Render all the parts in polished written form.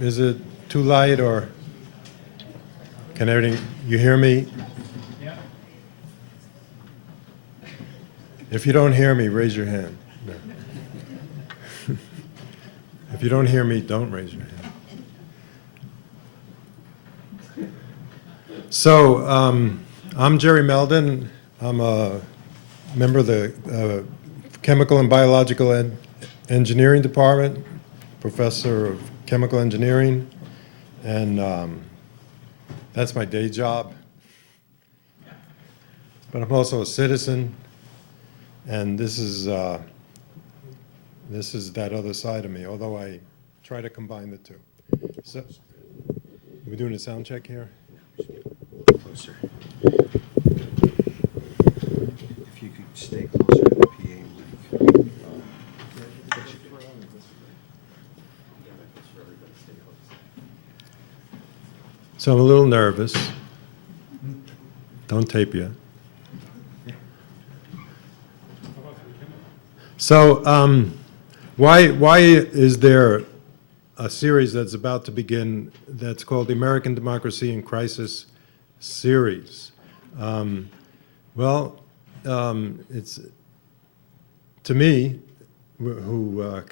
is it too light, or can everything, you hear me? Yeah. If you don't hear me, raise your hand. No. If you don't hear me, don't raise your hand. So, I'm Jerry Meldon. I'm a member of the Chemical and Biological Engineering Department, professor of chemical engineering, and that's my day job. But I'm also a citizen, and this is that other side of me, although I try to combine the two. So, we're doing a sound check here? Closer. If you could stay closer to the PA mic. So I'm a little nervous. Don't tape yet. So why is there a series that's about to begin that's called the American Democracy in Crisis series? It's, to me, who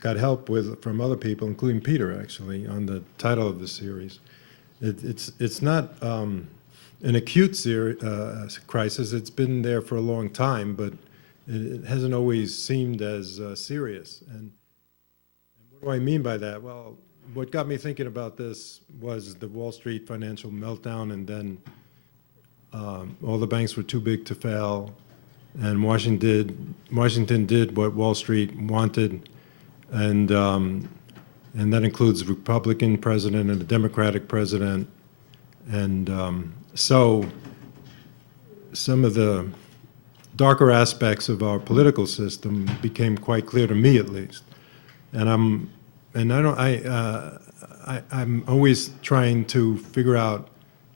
got help from other people, including Peter, actually, on the title of the series. It's not an acute crisis. It's been there for a long time, but it hasn't always seemed as serious. And what do I mean by that? Well, what got me thinking about this was the Wall Street financial meltdown, and then all the banks were too big to fail, and Washington did what Wall Street wanted, and that includes a Republican president and a Democratic president, and so some of the darker aspects of our political system became quite clear to me, at least, and I'm always trying to figure out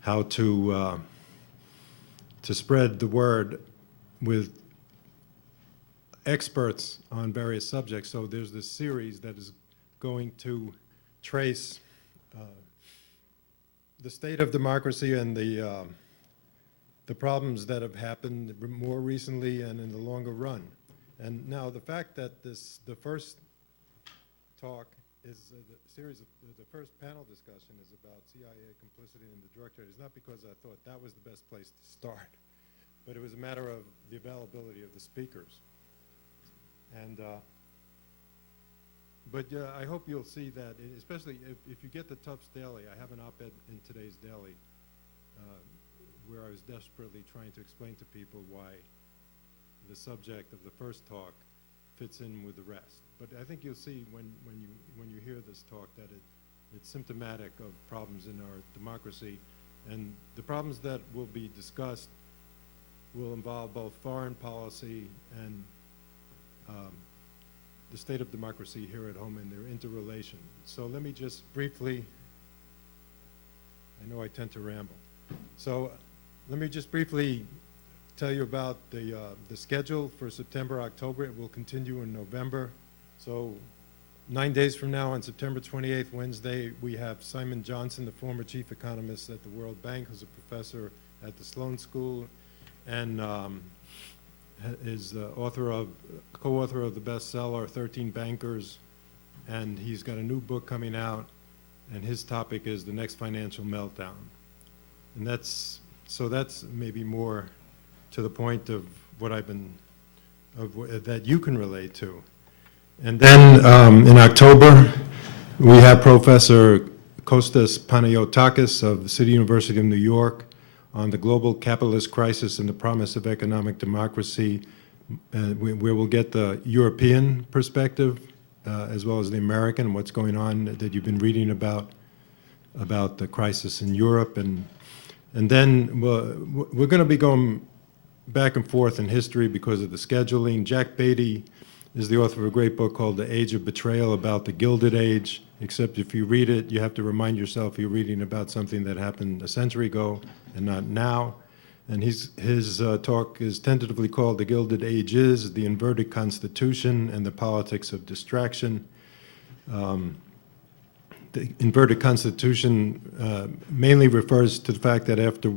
how to spread the word with experts on various subjects. So there's this series that is going to trace the state of democracy and the problems that have happened more recently and in the longer run. And now the fact that the first talk is the first panel discussion is about CIA complicity in the drug trade is not because I thought that was the best place to start, but it was a matter of the availability of the speakers. And I hope you'll see that, especially if you get the Tufts Daily. I have an op-ed in today's Daily where I was desperately trying to explain to people why the subject of the first talk fits in with the rest. But I think you'll see when you hear this talk that it's symptomatic of problems in our democracy, and the problems that will be discussed will involve both foreign policy and the state of democracy here at home and their interrelation. So let me just briefly, I know I tend to ramble. So let me just briefly tell you about the schedule for September, October. It will continue in November. So 9 days from now, on September 28th, Wednesday, we have Simon Johnson, the former chief economist at the World Bank, who's a professor at the Sloan School, and is the co-author of the bestseller 13 Bankers, and he's got a new book coming out, and his topic is the next financial meltdown. And that's maybe more to the point of what that you can relate to. And then in October, we have Professor Kostas Panayotakis of the City University of New York on the global capitalist crisis and the promise of economic democracy, where we'll get the European perspective as well as the American, what's going on that you've been reading about the crisis in Europe. And then we're going to be going back and forth in history because of the scheduling. Jack Beatty is the author of a great book called The Age of Betrayal, about the Gilded Age, except if you read it, you have to remind yourself you're reading about something that happened a century ago and not now. And his talk is tentatively called The Gilded Age is the Inverted Constitution and the Politics of Distraction. the inverted constitution mainly refers to the fact that after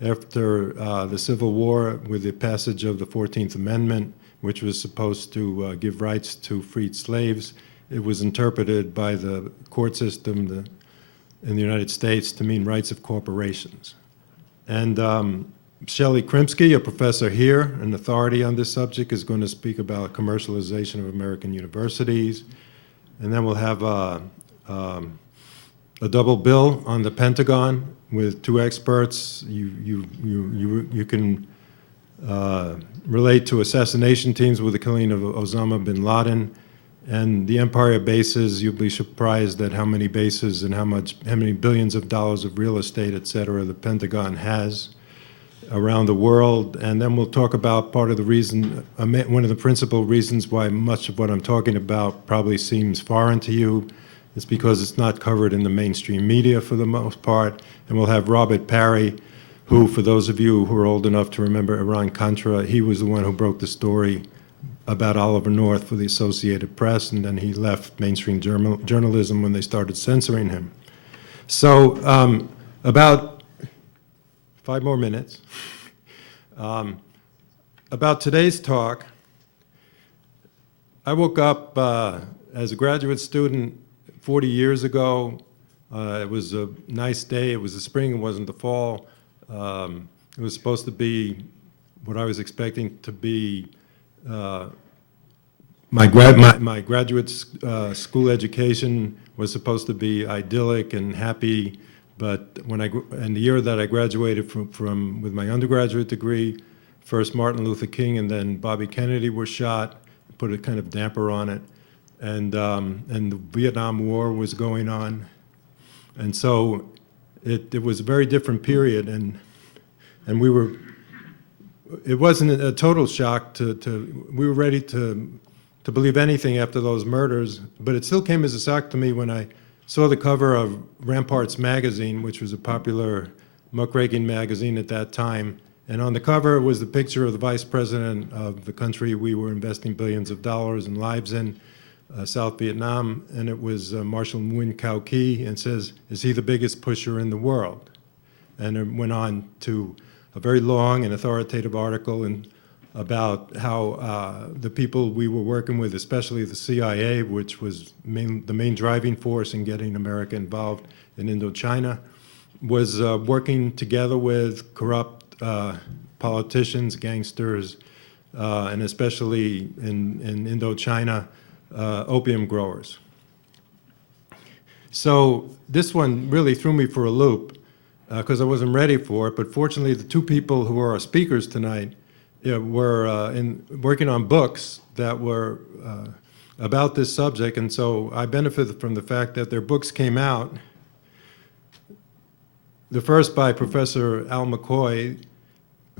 the Civil War, with the passage of the 14th Amendment, which was supposed to give rights to freed slaves, it was interpreted by the court system in the United States to mean rights of corporations. And Shelley Krimsky, a professor here, an authority on this subject, is going to speak about commercialization of American universities. And then we'll have a double bill on the Pentagon with two experts. You can relate to assassination teams with the killing of Osama bin Laden. And the Empire bases, you'll be surprised at how many bases and how many billions of dollars of real estate, et cetera, the Pentagon has around the world. And then we'll talk about part of the reason, one of the principal reasons why much of what I'm talking about probably seems foreign to you. It's because it's not covered in the mainstream media for the most part. And we'll have Robert Parry, who, for those of you who are old enough to remember Iran-Contra, he was the one who broke the story about Oliver North for the Associated Press, and then he left mainstream journalism when they started censoring him. So about 5 more minutes. About today's talk, I woke up as a graduate student 40 years ago. It was a nice day. It was the spring. It wasn't the fall. It was supposed to be what I was expecting to be my graduate school education was supposed to be idyllic and happy, but in the year that I graduated from with my undergraduate degree, first Martin Luther King and then Bobby Kennedy were shot, put a kind of damper on it, and the Vietnam War was going on, and so it was a very different period, and we were. It wasn't a total shock we were ready to believe anything after those murders, but it still came as a shock to me when I saw the cover of Ramparts magazine, which was a popular muckraking magazine at that time. And on the cover was the picture of the vice president of the country we were investing billions of dollars and lives in, South Vietnam, and it was Marshal Nguyen Cao Ky, and says, "Is he the biggest pusher in the world?" And it went on to a very long and authoritative article about how the people we were working with, especially the CIA, which was the main driving force in getting America involved in Indochina, was working together with corrupt politicians, gangsters, and especially in Indochina, opium growers. So this one really threw me for a loop because I wasn't ready for it, but fortunately the two people who are our speakers tonight were working on books that were about this subject, and so I benefited from the fact that their books came out. The first by Professor Al McCoy,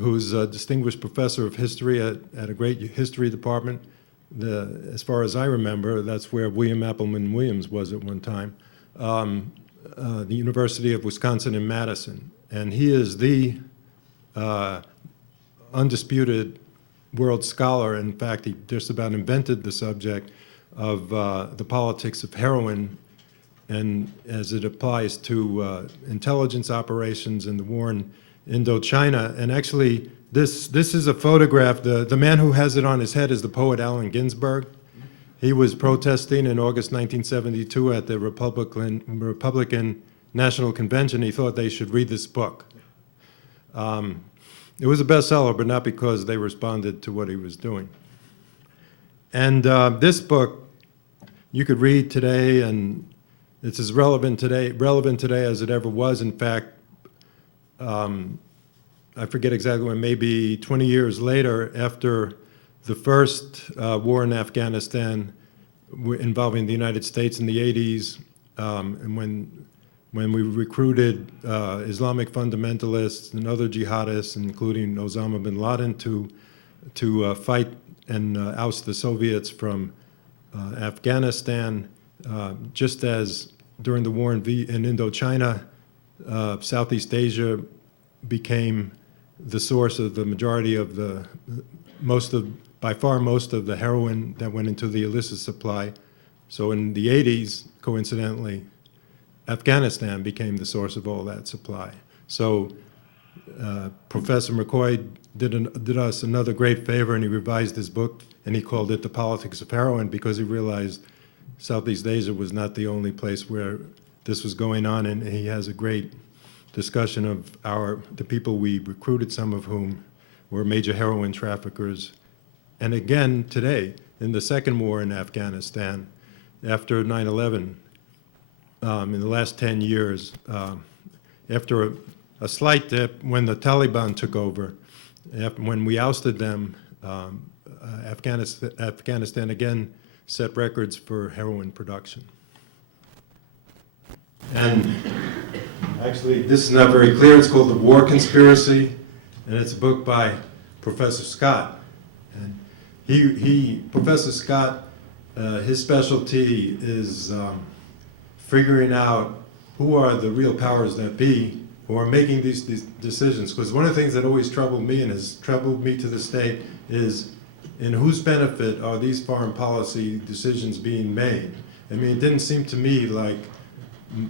who's a distinguished professor of history at a great history department. As far as I remember, that's where William Appleman Williams was at one time, the University of Wisconsin in Madison. And he is the undisputed world scholar. In fact, he just about invented the subject of the politics of heroin and as it applies to intelligence operations in the war in Indochina. And actually, this is a photograph. The man who has it on his head is the poet Allen Ginsberg. He was protesting in August 1972 at the Republican National Convention. He thought they should read this book. It was a bestseller, but not because they responded to what he was doing. And this book you could read today, and it's as relevant today as it ever was. In fact, I forget exactly when, maybe 20 years later, after the first war in Afghanistan involving the United States in the 80s, and when we recruited Islamic fundamentalists and other jihadists, including Osama bin Laden, to fight and oust the Soviets from Afghanistan, just as during the war in Indochina, Southeast Asia became the source of the majority of by far most of the heroin that went into the illicit supply. So in the 80s, coincidentally, Afghanistan became the source of all that supply. So Professor McCoy did us another great favor, and he revised his book, and he called it The Politics of Heroin, because he realized Southeast Asia was not the only place where this was going on, and he has a great discussion of the people we recruited, some of whom were major heroin traffickers. And again, today, in the second war in Afghanistan, after 9/11, in the last 10 years, after a slight dip when the Taliban took over, when we ousted them, Afghanistan again set records for heroin production. And actually, this is not very clear. It's called The War Conspiracy, and it's a book by Professor Scott. And Professor Scott, his specialty is figuring out who are the real powers that be who are making these decisions. Because one of the things that always troubled me, and has troubled me to this day, is in whose benefit are these foreign policy decisions being made? I mean, it didn't seem to me like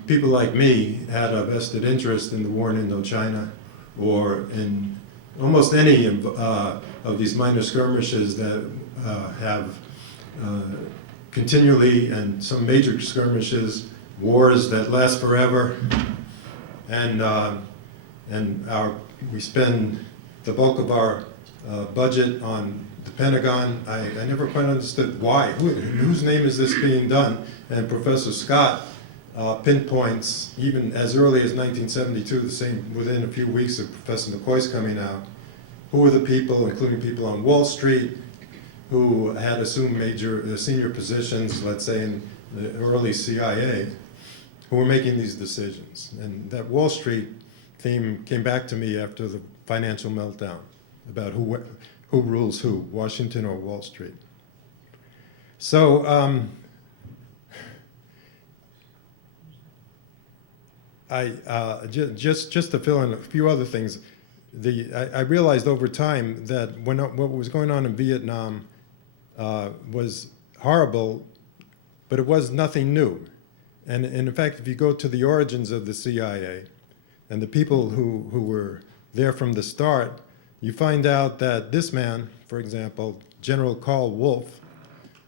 people like me had a vested interest in the war in Indochina, or in almost any of these minor skirmishes that have continually, and some major skirmishes, wars that last forever, and we spend the bulk of our budget on the Pentagon. I never quite understood why. In whose name is this being done? And Professor Scott pinpoints, even as early as 1972, the same within a few weeks of Professor McCoy's coming out, who were the people, including people on Wall Street, who had assumed major senior positions, let's say in the early CIA, who were making these decisions. And that Wall Street theme came back to me after the financial meltdown, about who rules who, Washington or Wall Street. So just to fill in a few other things, I realized over time that what was going on in Vietnam was horrible, but it was nothing new. And in fact, if you go to the origins of the CIA and the people who were there from the start, you find out that this man, for example, General Karl Wolff,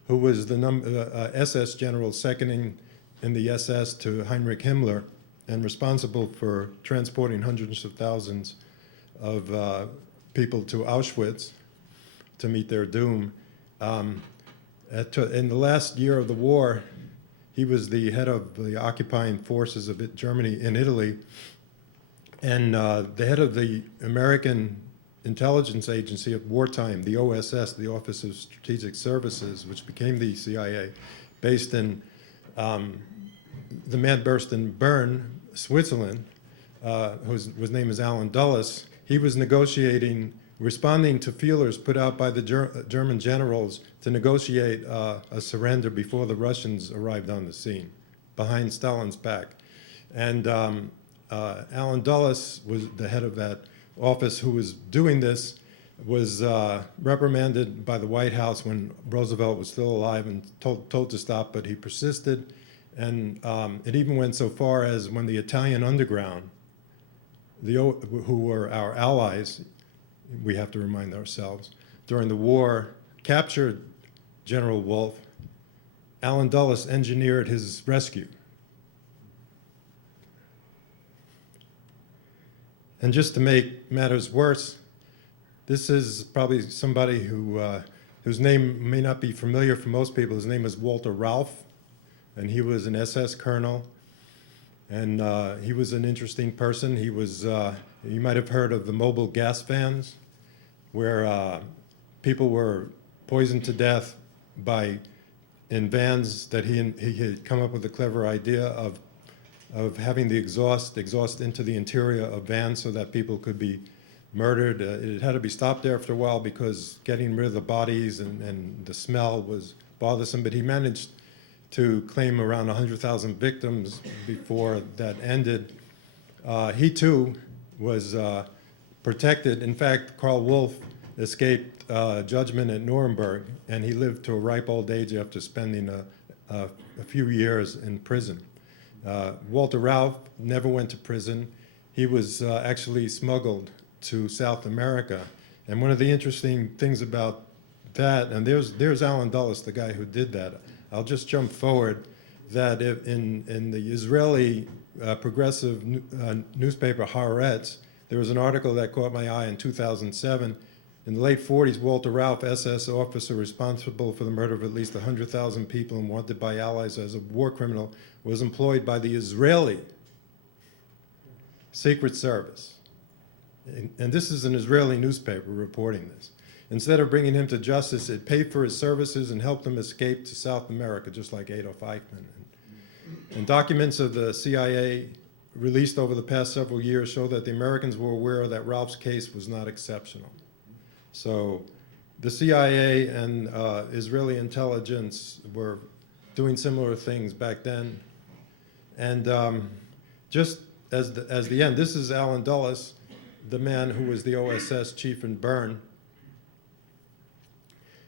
who was the SS general seconding in the SS to Heinrich Himmler and responsible for transporting hundreds of thousands of people to Auschwitz to meet their doom. In the last year of the war, he was the head of the occupying forces of Germany in Italy, and the head of the American intelligence agency at wartime, the OSS, the Office of Strategic Services, which became the CIA, based in the man burst in Bern, Switzerland, whose name is Alan Dulles. He was negotiating, responding to feelers put out by the German generals to negotiate a surrender before the Russians arrived on the scene, behind Stalin's back. And Alan Dulles was the head of that office who was doing this, was reprimanded by the White House when Roosevelt was still alive and told to stop, but he persisted. And it even went so far as when the Italian underground, who were our allies, we have to remind ourselves, during the war, captured General Wolff, Alan Dulles engineered his rescue. And just to make matters worse, this is probably somebody whose name may not be familiar for most people. His name is Walter Ralph, and he was an SS colonel. And he was an interesting person. He was, you might have heard of the mobile gas vans, where people were poisoned to death in vans that he had come up with a clever idea of having the exhaust into the interior of vans so that people could be murdered. It had to be stopped after a while because getting rid of the bodies and the smell was bothersome, but he managed to claim around 100,000 victims before that ended. He too was protected. In fact, Karl Wolff escaped judgment at Nuremberg, and he lived to a ripe old age after spending a few years in prison. Walter Ralph never went to prison. He was actually smuggled to South America. And one of the interesting things about that, and there's Alan Dulles, the guy who did that. I'll just jump forward, that in the Israeli progressive newspaper Haaretz, there was an article that caught my eye in 2007. In the late 40s, Walter Ralph, SS officer responsible for the murder of at least 100,000 people and wanted by allies as a war criminal, was employed by the Israeli Secret Service. And this is an Israeli newspaper reporting this. Instead of bringing him to justice, it paid for his services and helped him escape to South America, just like Adolf Eichmann. And documents of the CIA released over the past several years show that the Americans were aware that Ralph's case was not exceptional. So the CIA and Israeli intelligence were doing similar things back then. And just as the end, this is Alan Dulles, the man who was the OSS chief in Bern.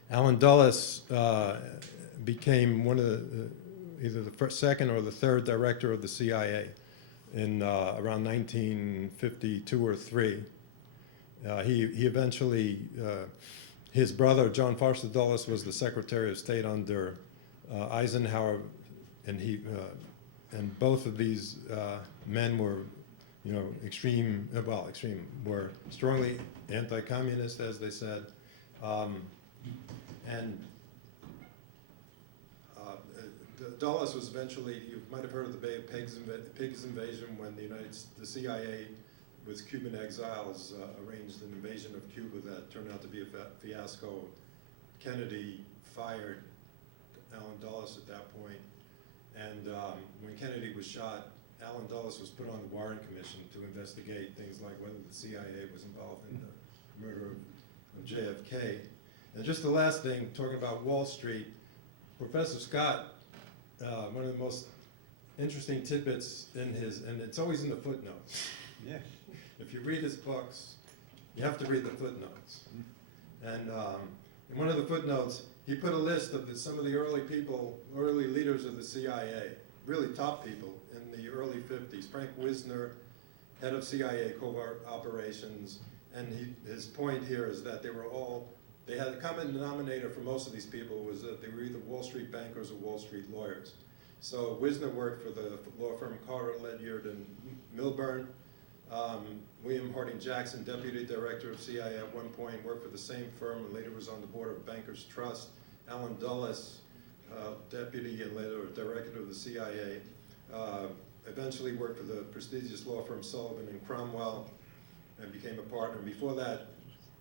Alan Dulles became one of the, either the first, second or the third director of the CIA in around 1952 or 3. He eventually, his brother, John Foster Dulles, was the Secretary of State under Eisenhower, and both of these men were, were strongly anti-communist, as they said. Dulles was eventually, you might have heard of the Bay of Pigs invasion, when the CIA with Cuban exiles arranged an invasion of Cuba that turned out to be a fiasco. Kennedy fired Alan Dulles at that point. And when Kennedy was shot, Alan Dulles was put on the Warren Commission to investigate things like whether the CIA was involved in the murder of JFK. And just the last thing, talking about Wall Street, Professor Scott, one of the most interesting tidbits in his, and it's always in the footnotes. Yeah. If you read his books, you have to read the footnotes. And in one of the footnotes, he put a list of some of the early leaders of the CIA, really top people in the early 50s. Frank Wisner, head of CIA covert operations, and his point here is that they had a common denominator for most of these people was that they were either Wall Street bankers or Wall Street lawyers. So Wisner worked for the law firm Carter, Ledyard, and Milburn. William Harding Jackson, deputy director of CIA at one point, worked for the same firm and later was on the board of Bankers Trust. Alan Dulles, deputy and later director of the CIA, eventually worked for the prestigious law firm Sullivan and Cromwell and became a partner. Before that,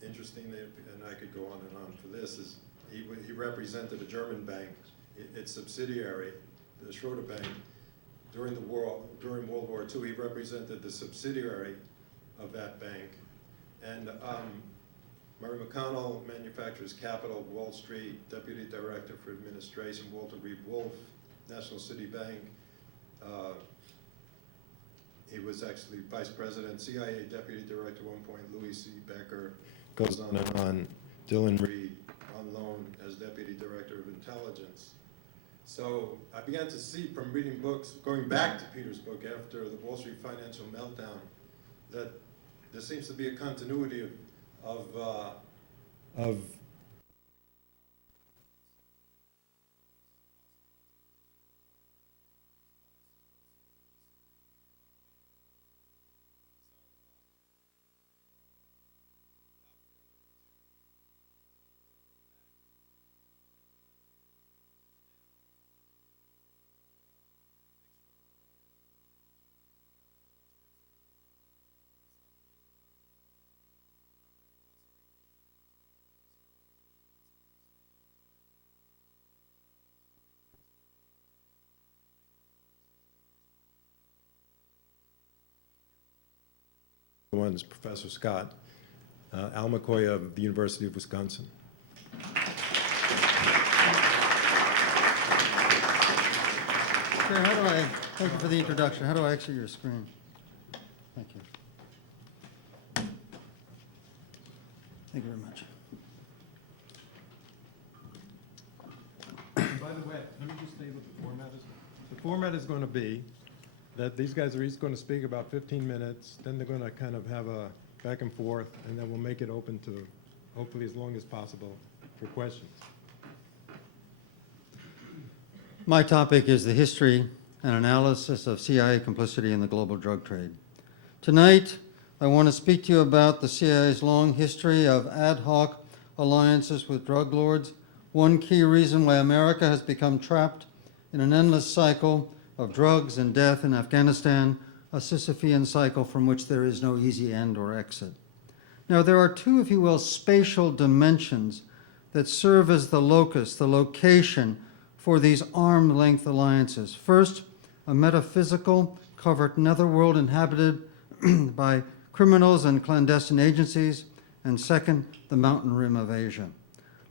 interesting, and I could go on and on for this, is he represented a German bank, its subsidiary, the Schroeder Bank. During World War II, he represented the subsidiary of that bank. And Murray McConnell, Manufacturers Capital, Wall Street, Deputy Director for Administration, Walter Reed Wolf, National City Bank. He was actually Vice President, CIA Deputy Director at one point, Louis C. Becker, goes on and on. Dylan Reed, on loan as Deputy Director of Intelligence. So I began to see from reading books, going back to Peter's book after the Wall Street financial meltdown, that there seems to be a continuity of one is Professor Scott, Al McCoy of the University of Wisconsin. Chair, thank you for the introduction. How do I exit your screen? Thank you. Thank you very much. By the way, let me just tell you what the format is. The format is going to be, that these guys are each going to speak about 15 minutes, then they're going to kind of have a back and forth, and then we'll make it open to, hopefully as long as possible, for questions. My topic is the history and analysis of CIA complicity in the global drug trade. Tonight, I want to speak to you about the CIA's long history of ad hoc alliances with drug lords, one key reason why America has become trapped in an endless cycle of drugs and death in Afghanistan, a Sisyphean cycle from which there is no easy end or exit. Now, there are two, if you will, spatial dimensions that serve as the locus, the location for these arm-length alliances. First, a metaphysical, covert netherworld inhabited by criminals and clandestine agencies, and second, the mountain rim of Asia.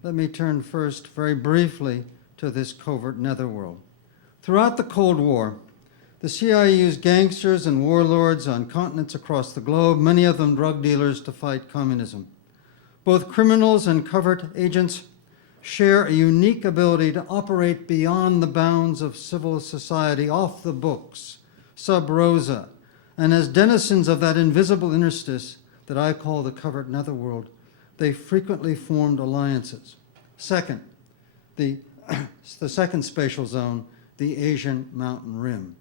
Let me turn first, very briefly, to this covert netherworld. Throughout the Cold War, the CIA used gangsters and warlords on continents across the globe, many of them drug dealers, to fight communism. Both criminals and covert agents share a unique ability to operate beyond the bounds of civil society, off the books, sub rosa, and as denizens of that invisible interstice that I call the covert netherworld, they frequently formed alliances. Second, the second spatial zone, the Asian mountain rim.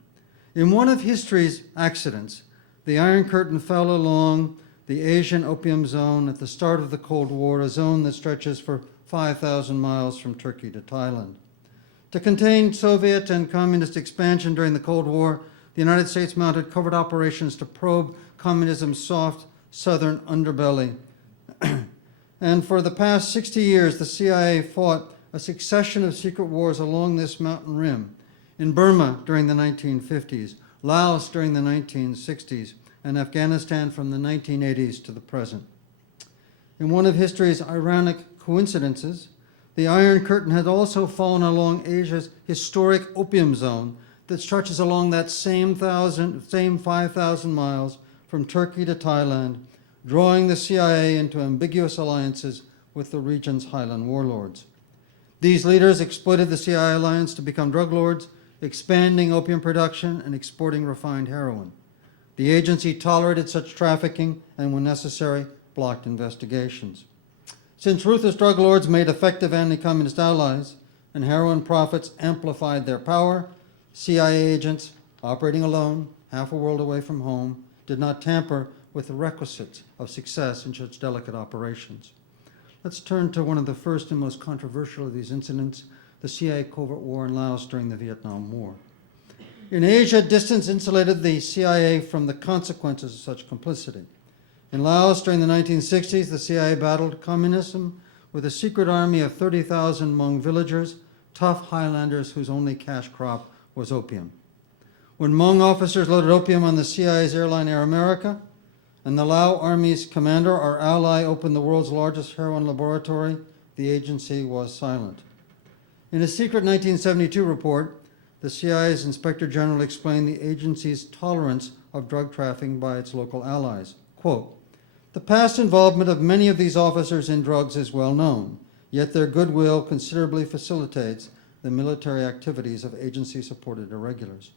In one of history's accidents, the Iron Curtain fell along the Asian opium zone at the start of the Cold War, a zone that stretches for 5,000 miles from Turkey to Thailand. To contain Soviet and communist expansion during the Cold War, the United States mounted covert operations to probe communism's soft southern underbelly. And for the past 60 years, the CIA fought a succession of secret wars along this mountain rim. In Burma during the 1950s, Laos during the 1960s, and Afghanistan from the 1980s to the present. In one of history's ironic coincidences, the Iron Curtain had also fallen along Asia's historic opium zone that stretches along that same 5,000 miles from Turkey to Thailand, drawing the CIA into ambiguous alliances with the region's highland warlords. These leaders exploited the CIA alliance to become drug lords, expanding opium production and exporting refined heroin. The agency tolerated such trafficking and, when necessary, blocked investigations. Since ruthless drug lords made effective anti-communist allies and heroin profits amplified their power, CIA agents, operating alone, half a world away from home, did not tamper with the requisites of success in such delicate operations. Let's turn to one of the first and most controversial of these incidents, the CIA covert war in Laos during the Vietnam War. In Asia, distance insulated the CIA from the consequences of such complicity. In Laos during the 1960s, the CIA battled communism with a secret army of 30,000 Hmong villagers, tough highlanders whose only cash crop was opium. When Hmong officers loaded opium on the CIA's airline Air America, and the Lao Army's commander, our ally, opened the world's largest heroin laboratory, the agency was silent. In a secret 1972 report, the CIA's Inspector General explained the agency's tolerance of drug trafficking by its local allies. Quote, "The past involvement of many of these officers in drugs is well known, yet their goodwill considerably facilitates the military activities of agency-supported irregulars."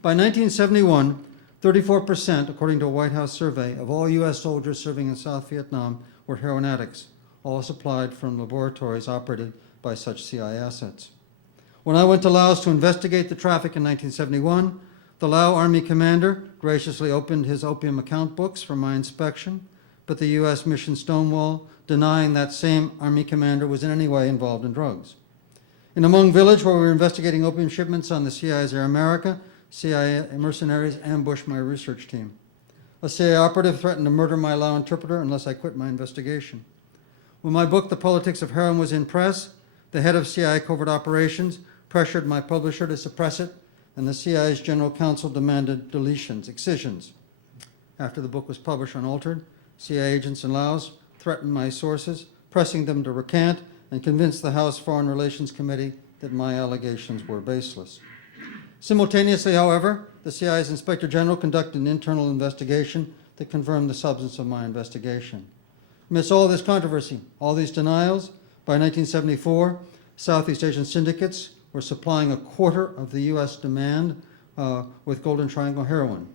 By 1971, 34%, according to a White House survey, of all U.S. soldiers serving in South Vietnam were heroin addicts, all supplied from laboratories operated by such CIA assets. When I went to Laos to investigate the traffic in 1971, the Lao Army commander graciously opened his opium account books for my inspection, but the U.S. mission stonewalled, denying that same Army commander was in any way involved in drugs. In a Hmong village where we were investigating opium shipments on the CIA's Air America, CIA mercenaries ambushed my research team. A CIA operative threatened to murder my Lao interpreter unless I quit my investigation. When my book, The Politics of Heroin, was in press, the head of CIA covert operations pressured my publisher to suppress it, and the CIA's general counsel demanded deletions, excisions. After the book was published unaltered, CIA agents in Laos threatened my sources, pressing them to recant and convince the House Foreign Relations Committee that my allegations were baseless. Simultaneously, however, the CIA's Inspector General conducted an internal investigation that confirmed the substance of my investigation. Amidst all this controversy, all these denials, by 1974, Southeast Asian syndicates were supplying a quarter of the U.S. demand with Golden Triangle heroin.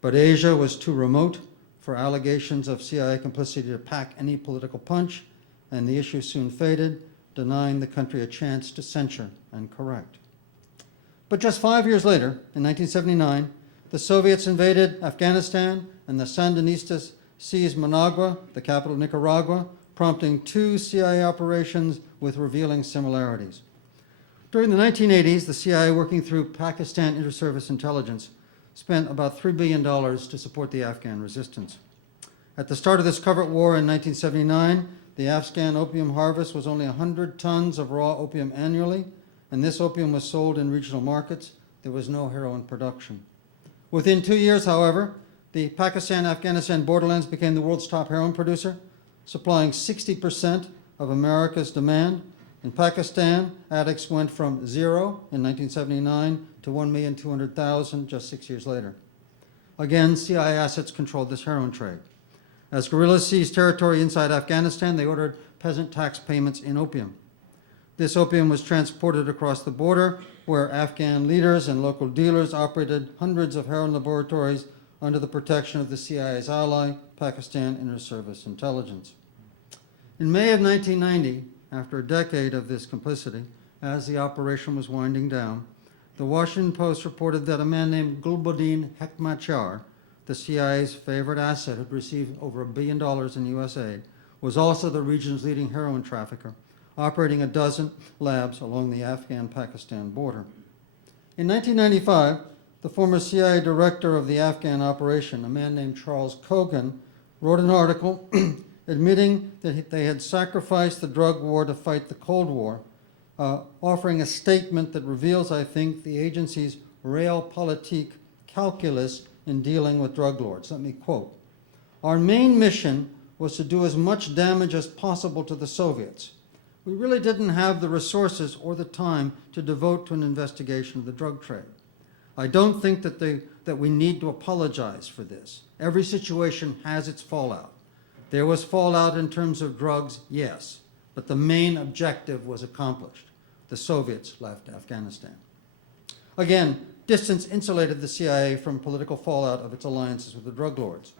But Asia was too remote for allegations of CIA complicity to pack any political punch, and the issue soon faded, denying the country a chance to censure and correct. But just 5 years later, in 1979, the Soviets invaded Afghanistan, and the Sandinistas seized Managua, the capital of Nicaragua, prompting 2 CIA operations with revealing similarities. During the 1980s, the CIA, working through Pakistan Inter-Service Intelligence, spent about $3 billion to support the Afghan resistance. At the start of this covert war in 1979, the Afghan opium harvest was only 100 tons of raw opium annually, and this opium was sold in regional markets. There was no heroin production. Within 2 years, however, the Pakistan-Afghanistan borderlands became the world's top heroin producer, supplying 60% of America's demand. In Pakistan, addicts went from 0 in 1979 to 1,200,000 just 6 years later. Again, CIA assets controlled this heroin trade. As guerrillas seized territory inside Afghanistan, they ordered peasant tax payments in opium. This opium was transported across the border, where Afghan leaders and local dealers operated hundreds of heroin laboratories under the protection of the CIA's ally, Pakistan Inter-Service Intelligence. In May of 1990, after a decade of this complicity, as the operation was winding down, the Washington Post reported that a man named Gulbuddin Hekmatyar, the CIA's favorite asset, who'd received over $1 billion in U.S. aid, was also the region's leading heroin trafficker, operating a dozen labs along the Afghan-Pakistan border. In 1995, the former CIA director of the Afghan operation, a man named Charles Kogan, wrote an article admitting that they had sacrificed the drug war to fight the Cold War, offering a statement that reveals, I think, the agency's realpolitik calculus in dealing with drug lords. Let me quote: "Our main mission was to do as much damage as possible to the Soviets. We really didn't have the resources or the time to devote to an investigation of the drug trade. I don't think that we need to apologize for this. Every situation has its fallout. There was fallout in terms of drugs, yes, but the main objective was accomplished. The Soviets left Afghanistan." Again, distance insulated the CIA from political fallout of its alliances with the drug lords.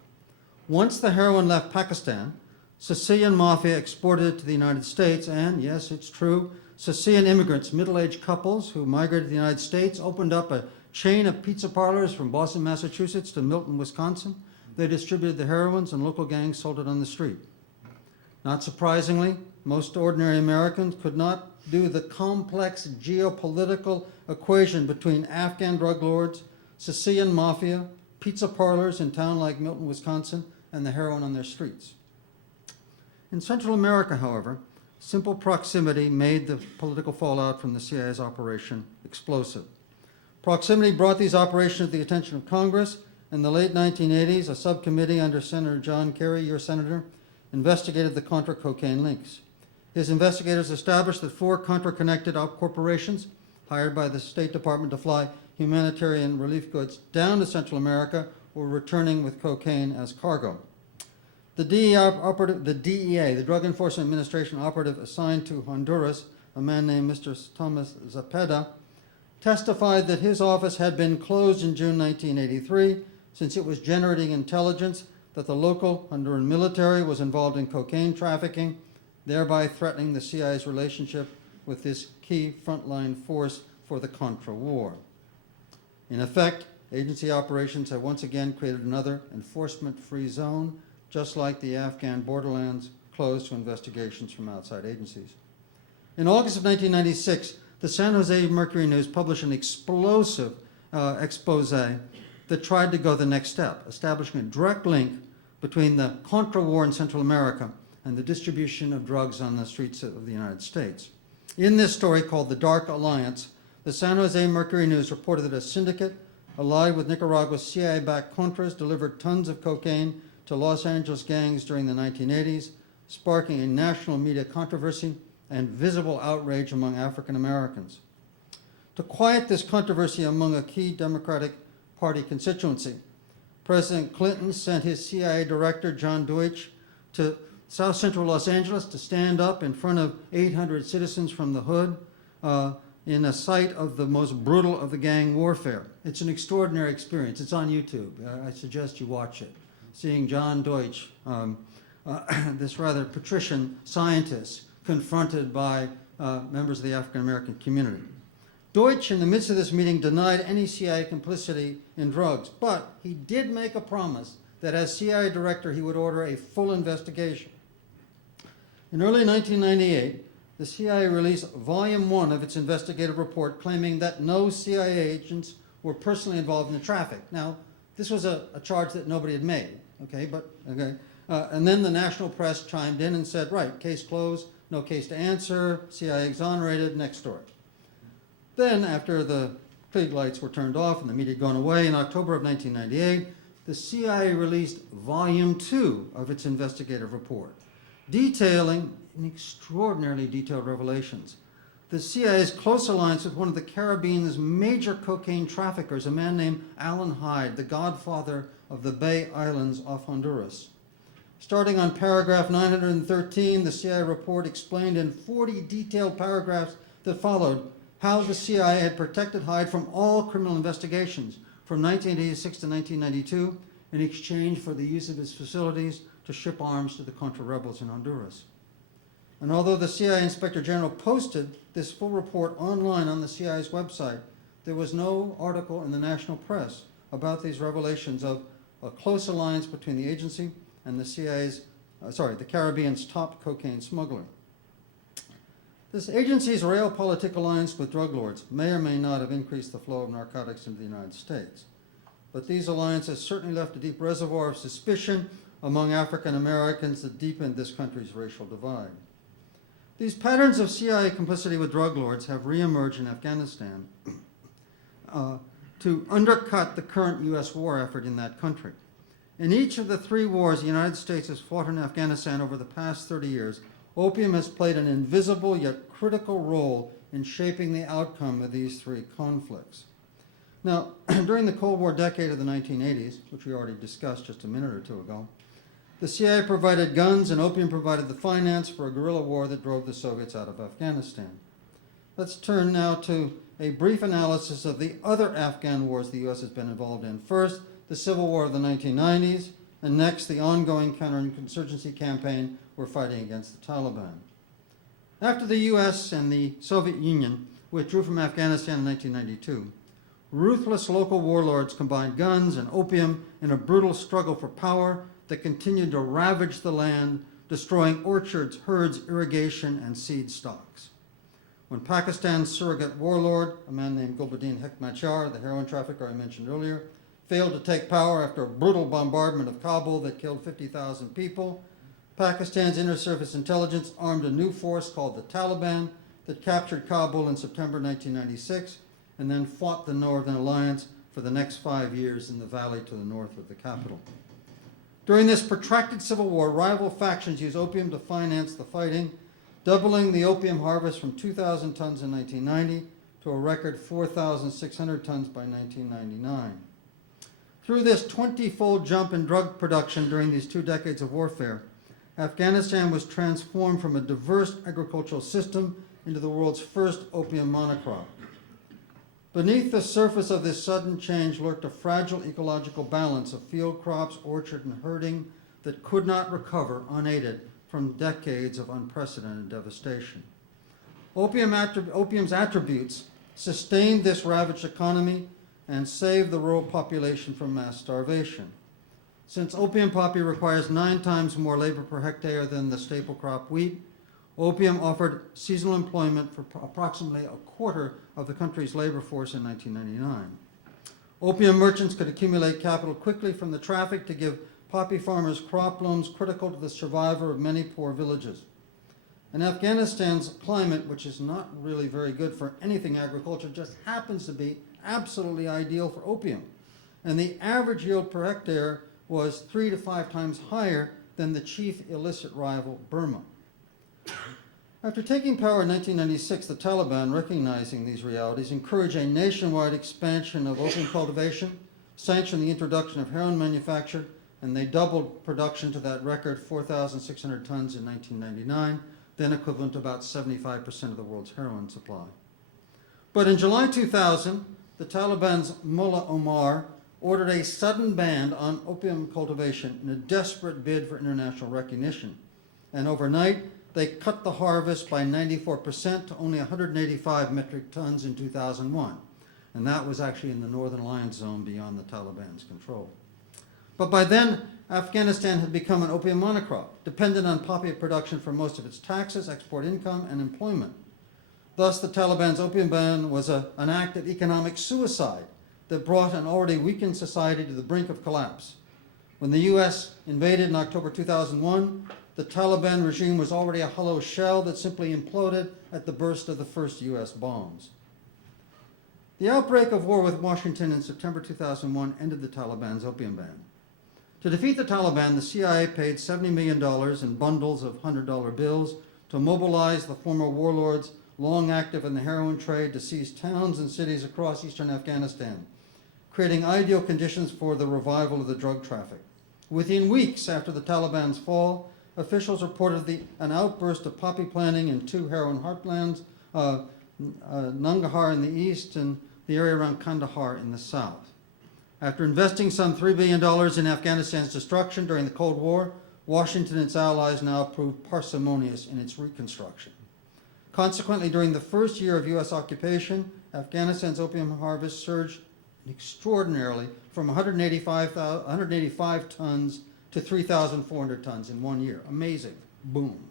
Once the heroin left Pakistan, Sicilian mafia exported it to the United States, and yes, it's true, Sicilian immigrants, middle-aged couples who migrated to the United States, opened up a chain of pizza parlors from Boston, Massachusetts to Milton, Wisconsin. They distributed the heroines, and local gangs sold it on the street. Not surprisingly, most ordinary Americans could not do the complex geopolitical equation between Afghan drug lords, Sicilian mafia, pizza parlors in towns like Milton, Wisconsin, and the heroin on their streets. In Central America, however, simple proximity made the political fallout from the CIA's operation explosive. Proximity brought these operations to the attention of Congress. In the late 1980s, a subcommittee under Senator John Kerry, your senator, investigated the Contra cocaine links. His investigators established that 4 Contra-connected corporations hired by the State Department to fly humanitarian relief goods down to Central America were returning with cocaine as cargo. The DEA, the Drug Enforcement Administration operative assigned to Honduras, a man named Mr. Thomas Zepeda, testified that his office had been closed in June 1983 since it was generating intelligence that the local Honduran military was involved in cocaine trafficking, thereby threatening the CIA's relationship with this key frontline force for the Contra War. In effect, agency operations have once again created another enforcement-free zone, just like the Afghan borderlands closed to investigations from outside agencies. In August of 1996, the San Jose Mercury News published an explosive expose that tried to go the next step, establishing a direct link between the Contra War in Central America and the distribution of drugs on the streets of the United States. In this story, called The Dark Alliance, the San Jose Mercury News reported that a syndicate allied with Nicaragua's CIA-backed Contras delivered tons of cocaine to Los Angeles gangs during the 1980s, sparking a national media controversy and visible outrage among African Americans. To quiet this controversy among a key Democratic Party constituency, President Clinton sent his CIA director, John Deutsch, to South Central Los Angeles to stand up in front of 800 citizens from the hood in a site of the most brutal of the gang warfare. It's an extraordinary experience. It's on YouTube. I suggest you watch it. Seeing John Deutsch, this rather patrician scientist, confronted by members of the African American community. Deutsch, in the midst of this meeting, denied any CIA complicity in drugs, but he did make a promise that as CIA director, he would order a full investigation. In early 1998, the CIA released Volume 1 of its investigative report claiming that no CIA agents were personally involved in the traffic. Now, this was a charge that nobody had made, okay? And then the national press chimed in and said, right, case closed, no case to answer, CIA exonerated, next story. Then, after the Klieg lights were turned off and the media had gone away, in October of 1998, the CIA released Volume 2 of its investigative report, detailing in extraordinarily detailed revelations the CIA's close alliance with one of the Caribbean's major cocaine traffickers, a man named Alan Hyde, the godfather of the Bay Islands off Honduras. Starting on paragraph 913, the CIA report explained in 40 detailed paragraphs that followed how the CIA had protected Hyde from all criminal investigations from 1986 to 1992 in exchange for the use of his facilities to ship arms to the Contra rebels in Honduras. And although the CIA Inspector General posted this full report online on the CIA's website, there was no article in the national press about these revelations of a close alliance between the agency and the Caribbean's top cocaine smuggler. This agency's realpolitik alliance with drug lords may or may not have increased the flow of narcotics into the United States, but these alliances certainly left a deep reservoir of suspicion among African Americans that deepened this country's racial divide. These patterns of CIA complicity with drug lords have reemerged in Afghanistan to undercut the current U.S. war effort in that country. In each of the 3 wars the United States has fought in Afghanistan over the past 30 years, opium has played an invisible yet critical role in shaping the outcome of these 3 conflicts. Now, during the Cold War decade of the 1980s, which we already discussed just a minute or two ago, the CIA provided guns and opium provided the finance for a guerrilla war that drove the Soviets out of Afghanistan. Let's turn now to a brief analysis of the other Afghan wars the U.S. has been involved in. First, the Civil War of the 1990s, and next, the ongoing counterinsurgency campaign we're fighting against the Taliban. After the U.S. and the Soviet Union withdrew from Afghanistan in 1992, ruthless local warlords combined guns and opium in a brutal struggle for power that continued to ravage the land, destroying orchards, herds, irrigation, and seed stocks. When Pakistan's surrogate warlord, a man named Gulbuddin Hekmatyar, the heroin trafficker I mentioned earlier, failed to take power after a brutal bombardment of Kabul that killed 50,000 people, Pakistan's inter-service intelligence armed a new force called the Taliban that captured Kabul in September 1996 and then fought the Northern Alliance for the next 5 years in the valley to the north of the capital. During this protracted civil war, rival factions used opium to finance the fighting, doubling the opium harvest from 2,000 tons in 1990 to a record 4,600 tons by 1999. Through this 20-fold jump in drug production during these 2 decades of warfare, Afghanistan was transformed from a diverse agricultural system into the world's first opium monocrop. Beneath the surface of this sudden change lurked a fragile ecological balance of field crops, orchard, and herding that could not recover unaided from decades of unprecedented devastation. Opium's attributes sustained this ravaged economy and saved the rural population from mass starvation. Since opium poppy requires 9 times more labor per hectare than the staple crop wheat, opium offered seasonal employment for approximately a quarter of the country's labor force in 1999. Opium merchants could accumulate capital quickly from the traffic to give poppy farmers crop loans critical to the survival of many poor villages. And Afghanistan's climate, which is not really very good for anything agriculture, just happens to be absolutely ideal for opium. And the average yield per hectare was 3 to 5 times higher than the chief illicit rival, Burma. After taking power in 1996, the Taliban, recognizing these realities, encouraged a nationwide expansion of opium cultivation, sanctioned the introduction of heroin manufacture, and they doubled production to that record 4,600 tons in 1999, then equivalent to about 75% of the world's heroin supply. But in July 2000, the Taliban's Mullah Omar ordered a sudden ban on opium cultivation in a desperate bid for international recognition. And overnight, they cut the harvest by 94% to only 185 metric tons in 2001. And that was actually in the Northern Alliance zone beyond the Taliban's control. But by then, Afghanistan had become an opium monocrop, dependent on poppy production for most of its taxes, export income, and employment. Thus, the Taliban's opium ban was an act of economic suicide that brought an already weakened society to the brink of collapse. When the U.S. invaded in October 2001, the Taliban regime was already a hollow shell that simply imploded at the burst of the first U.S. bombs. The outbreak of war with Washington in September 2001 ended the Taliban's opium ban. To defeat the Taliban, the CIA paid $70 million in bundles of $100 bills to mobilize the former warlords long active in the heroin trade to seize towns and cities across eastern Afghanistan, creating ideal conditions for the revival of the drug traffic. Within weeks after the Taliban's fall, officials reported an outburst of poppy planting in two heroin heartlands, Nangarhar in the east and the area around Kandahar in the south. After investing some $3 billion in Afghanistan's destruction during the Cold War, Washington and its allies now proved parsimonious in its reconstruction. Consequently, during the first year of U.S. occupation, Afghanistan's opium harvest surged extraordinarily from 185 tons to 3,400 tons in 1 year. Amazing. Boom.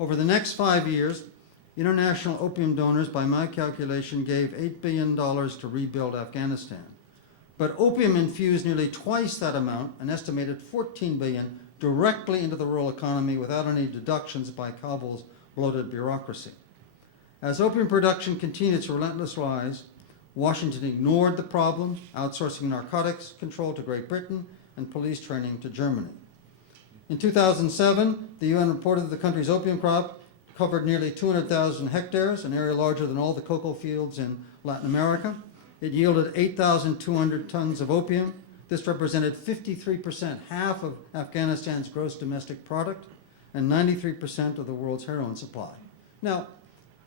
Over the next 5 years, international opium donors, by my calculation, gave $8 billion to rebuild Afghanistan. But opium infused nearly twice that amount, an estimated $14 billion, directly into the rural economy without any deductions by Kabul's bloated bureaucracy. As opium production continued its relentless rise, Washington ignored the problem, outsourcing narcotics control to Great Britain and police training to Germany. In 2007, the UN reported that the country's opium crop covered nearly 200,000 hectares, an area larger than all the cocoa fields in Latin America. It yielded 8,200 tons of opium. This represented 53%, half of Afghanistan's gross domestic product, and 93% of the world's heroin supply. Now,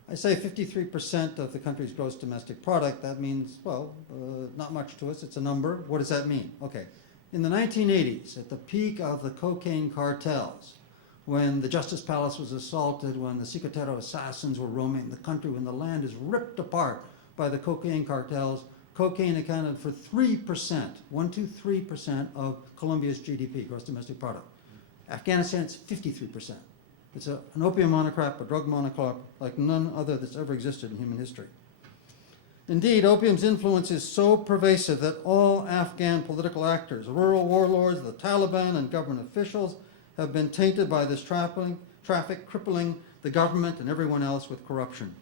I say 53% of the country's gross domestic product. That means, well, not much to us. It's a number. What does that mean? Okay. In the 1980s, at the peak of the cocaine cartels, when the Justice Palace was assaulted, when the Cicatero assassins were roaming the country, when the land is ripped apart by the cocaine cartels, cocaine accounted for 3%, 3% of Colombia's GDP, gross domestic product. Afghanistan's 53%. It's an opium monocrop, a drug monocrop like none other that's ever existed in human history. Indeed, opium's influence is so pervasive that all Afghan political actors, rural warlords, the Taliban, and government officials have been tainted by this traffic, crippling the government and everyone else with corruption.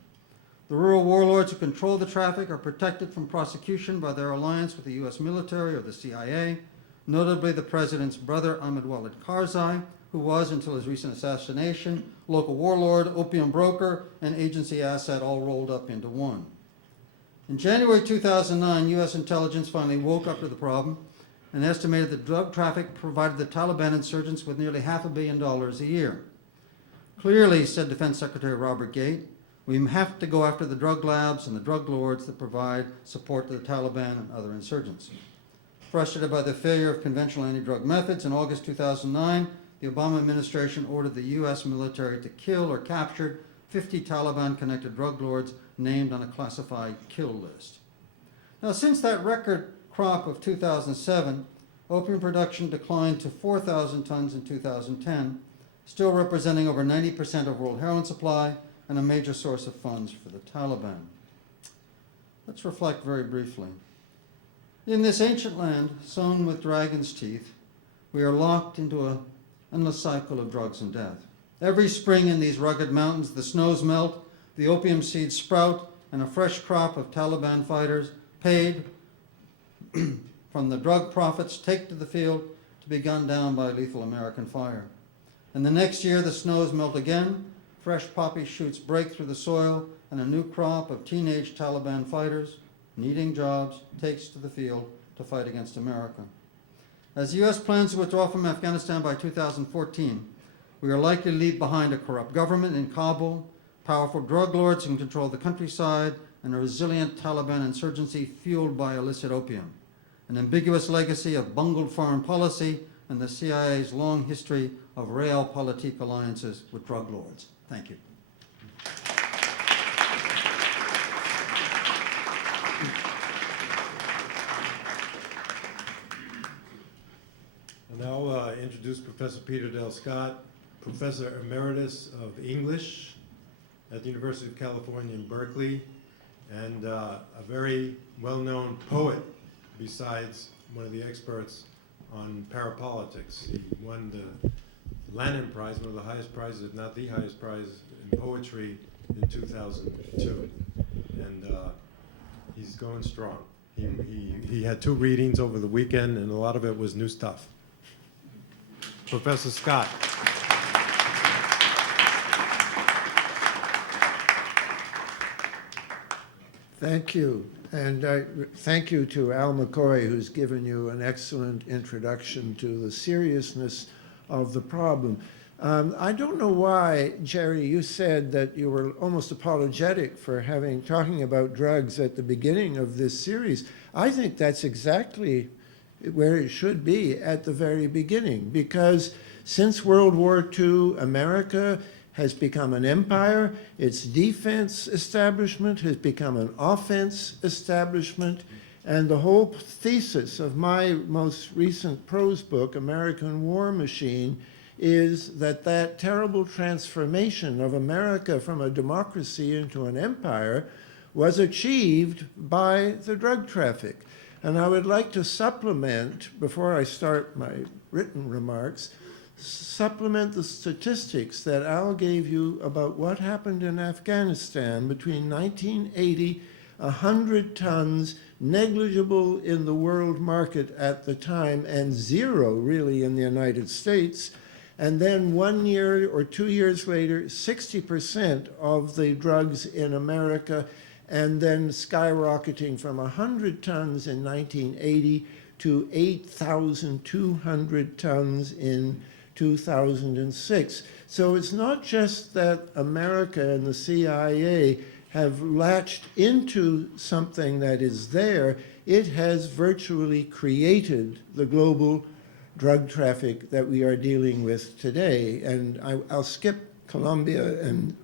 The rural warlords who control the traffic are protected from prosecution by their alliance with the U.S. military or the CIA, notably the president's brother, Ahmed Walid Karzai, who was, until his recent assassination, local warlord, opium broker, and agency asset all rolled up into one. In January 2009, U.S. intelligence finally woke up to the problem and estimated that drug traffic provided the Taliban insurgents with nearly $500 million a year. Clearly, said Defense Secretary Robert Gates, we have to go after the drug labs and the drug lords that provide support to the Taliban and other insurgents. Frustrated by the failure of conventional anti-drug methods, in August 2009, the Obama administration ordered the U.S. military to kill or capture 50 Taliban-connected drug lords named on a classified kill list. Now, since that record crop of 2007, opium production declined to 4,000 tons in 2010, still representing over 90% of world heroin supply and a major source of funds for the Taliban. Let's reflect very briefly. In this ancient land, sown with dragon's teeth, we are locked into an endless cycle of drugs and death. Every spring in these rugged mountains, the snows melt, the opium seeds sprout, and a fresh crop of Taliban fighters, paid from the drug profits, take to the field to be gunned down by lethal American fire. And the next year, the snows melt again, fresh poppy shoots break through the soil, and a new crop of teenage Taliban fighters, needing jobs, takes to the field to fight against America. As the U.S. plans to withdraw from Afghanistan by 2014, we are likely to leave behind a corrupt government in Kabul, powerful drug lords who can control the countryside, and a resilient Taliban insurgency fueled by illicit opium, an ambiguous legacy of bungled foreign policy, and the CIA's long history of realpolitik alliances with drug lords. Thank you. I'll now introduce Professor Peter Dale Scott, Professor Emeritus of English at the University of California in Berkeley, and a very well-known poet besides one of the experts on parapolitics. He won the Lannan Prize, one of the highest prizes, if not the highest prize in poetry in 2002. And he's going strong. He had 2 readings over the weekend, and a lot of it was new stuff. Professor Scott. Thank you. And thank you to Al McCoy, who's given you an excellent introduction to the seriousness of the problem. I don't know why, Jerry, you said that you were almost apologetic for talking about drugs at the beginning of this series. I think that's exactly where it should be, at the very beginning, because since World War II, America has become an empire. Its defense establishment has become an offense establishment. And the whole thesis of my most recent prose book, American War Machine, is that that terrible transformation of America from a democracy into an empire was achieved by the drug traffic. And I would like to supplement, before I start my written remarks, supplement the statistics that Al gave you about what happened in Afghanistan between 1980, 100 tons, negligible in the world market at the time, and 0 really in the United States. And then 1 year or 2 years later, 60% of the drugs in America, and then skyrocketing from 100 tons in 1980 to 8,200 tons in 2006. So it's not just that America and the CIA have latched into something that is there, it has virtually created the global drug traffic that we are dealing with today. And I'll skip Colombia and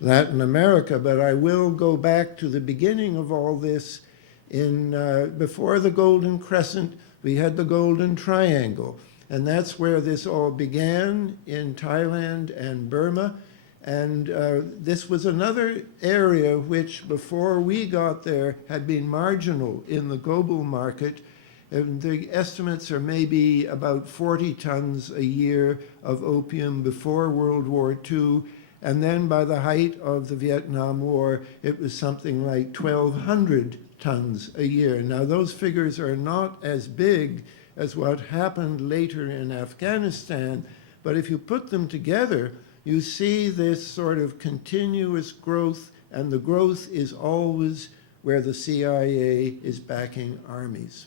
Latin America, but I will go back to the beginning of all this. Before the Golden Crescent, we had the Golden Triangle. And that's where this all began, in Thailand and Burma. And this was another area which, before we got there, had been marginal in the global market. And the estimates are maybe about 40 tons a year of opium before World War II. And then by the height of the Vietnam War, it was something like 1,200 tons a year. Now, those figures are not as big as what happened later in Afghanistan, but if you put them together, you see this sort of continuous growth, and the growth is always where the CIA is backing armies.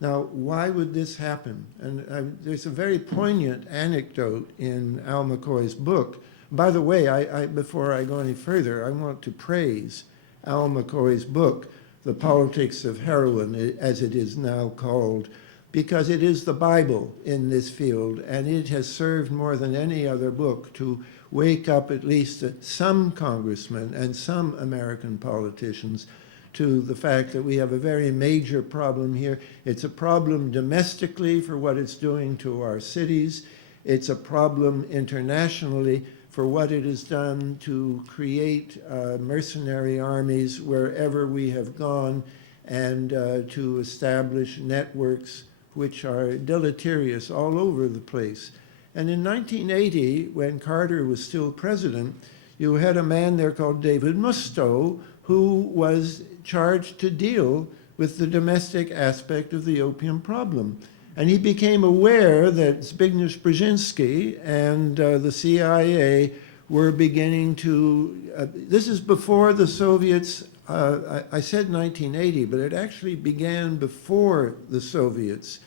Now, why would this happen? And there's a very poignant anecdote in Al McCoy's book. By the way, before I go any further, I want to praise Al McCoy's book, The Politics of Heroin, as it is now called, because it is the Bible in this field, and it has served more than any other book to wake up at least some congressmen and some American politicians to the fact that we have a very major problem here. It's a problem domestically for what it's doing to our cities. It's a problem internationally for what it has done to create mercenary armies wherever we have gone, and to establish networks which are deleterious all over the place. And in 1980, when Carter was still president, you had a man there called David Musto, who was charged to deal with the domestic aspect of the opium problem. And he became aware that Zbigniew Brzezinski and the CIA were beginning to, this is before the Soviets, I said 1980, but it actually began before the Soviets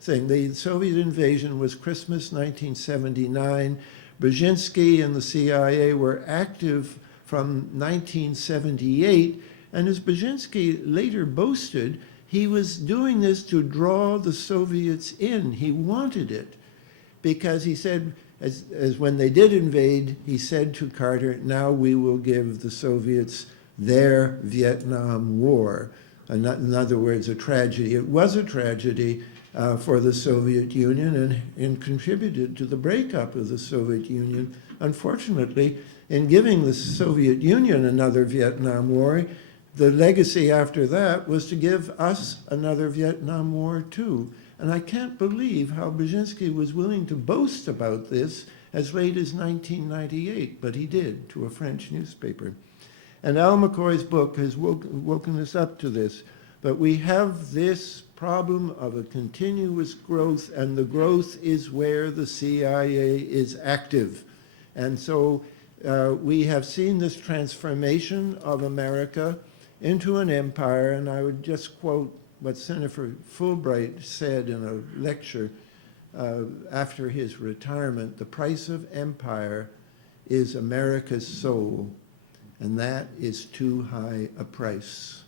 thing. The Soviet invasion was Christmas 1979. Brzezinski and the CIA were active from 1978, and as Brzezinski later boasted, he was doing this to draw the Soviets in. He wanted it because he said, as when they did invade, he said to Carter, now we will give the Soviets their Vietnam War. In other words, a tragedy. It was a tragedy for the Soviet Union and contributed to the breakup of the Soviet Union. Unfortunately, in giving the Soviet Union another Vietnam War, the legacy after that was to give us another Vietnam War too. And I can't believe how Brzezinski was willing to boast about this as late as 1998, but he did, to a French newspaper. And Al McCoy's book has woken us up to this. But we have this problem of a continuous growth, and the growth is where the CIA is active. And so we have seen this transformation of America into an empire, and I would just quote what Senator Fulbright said in a lecture after his retirement: the price of empire is America's soul, and that is too high a price.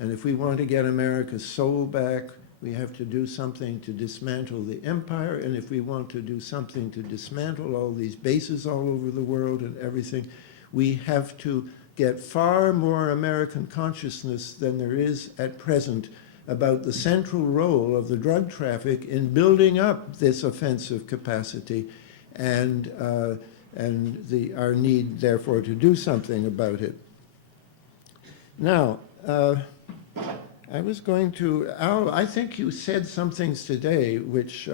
And if we want to get America's soul back, we have to do something to dismantle the empire, and if we want to do something to dismantle all these bases all over the world and everything, we have to get far more American consciousness than there is at present about the central role of the drug traffic in building up this offensive capacity and our need, therefore, to do something about it. Now, I was going to, Al, I think you said some things today which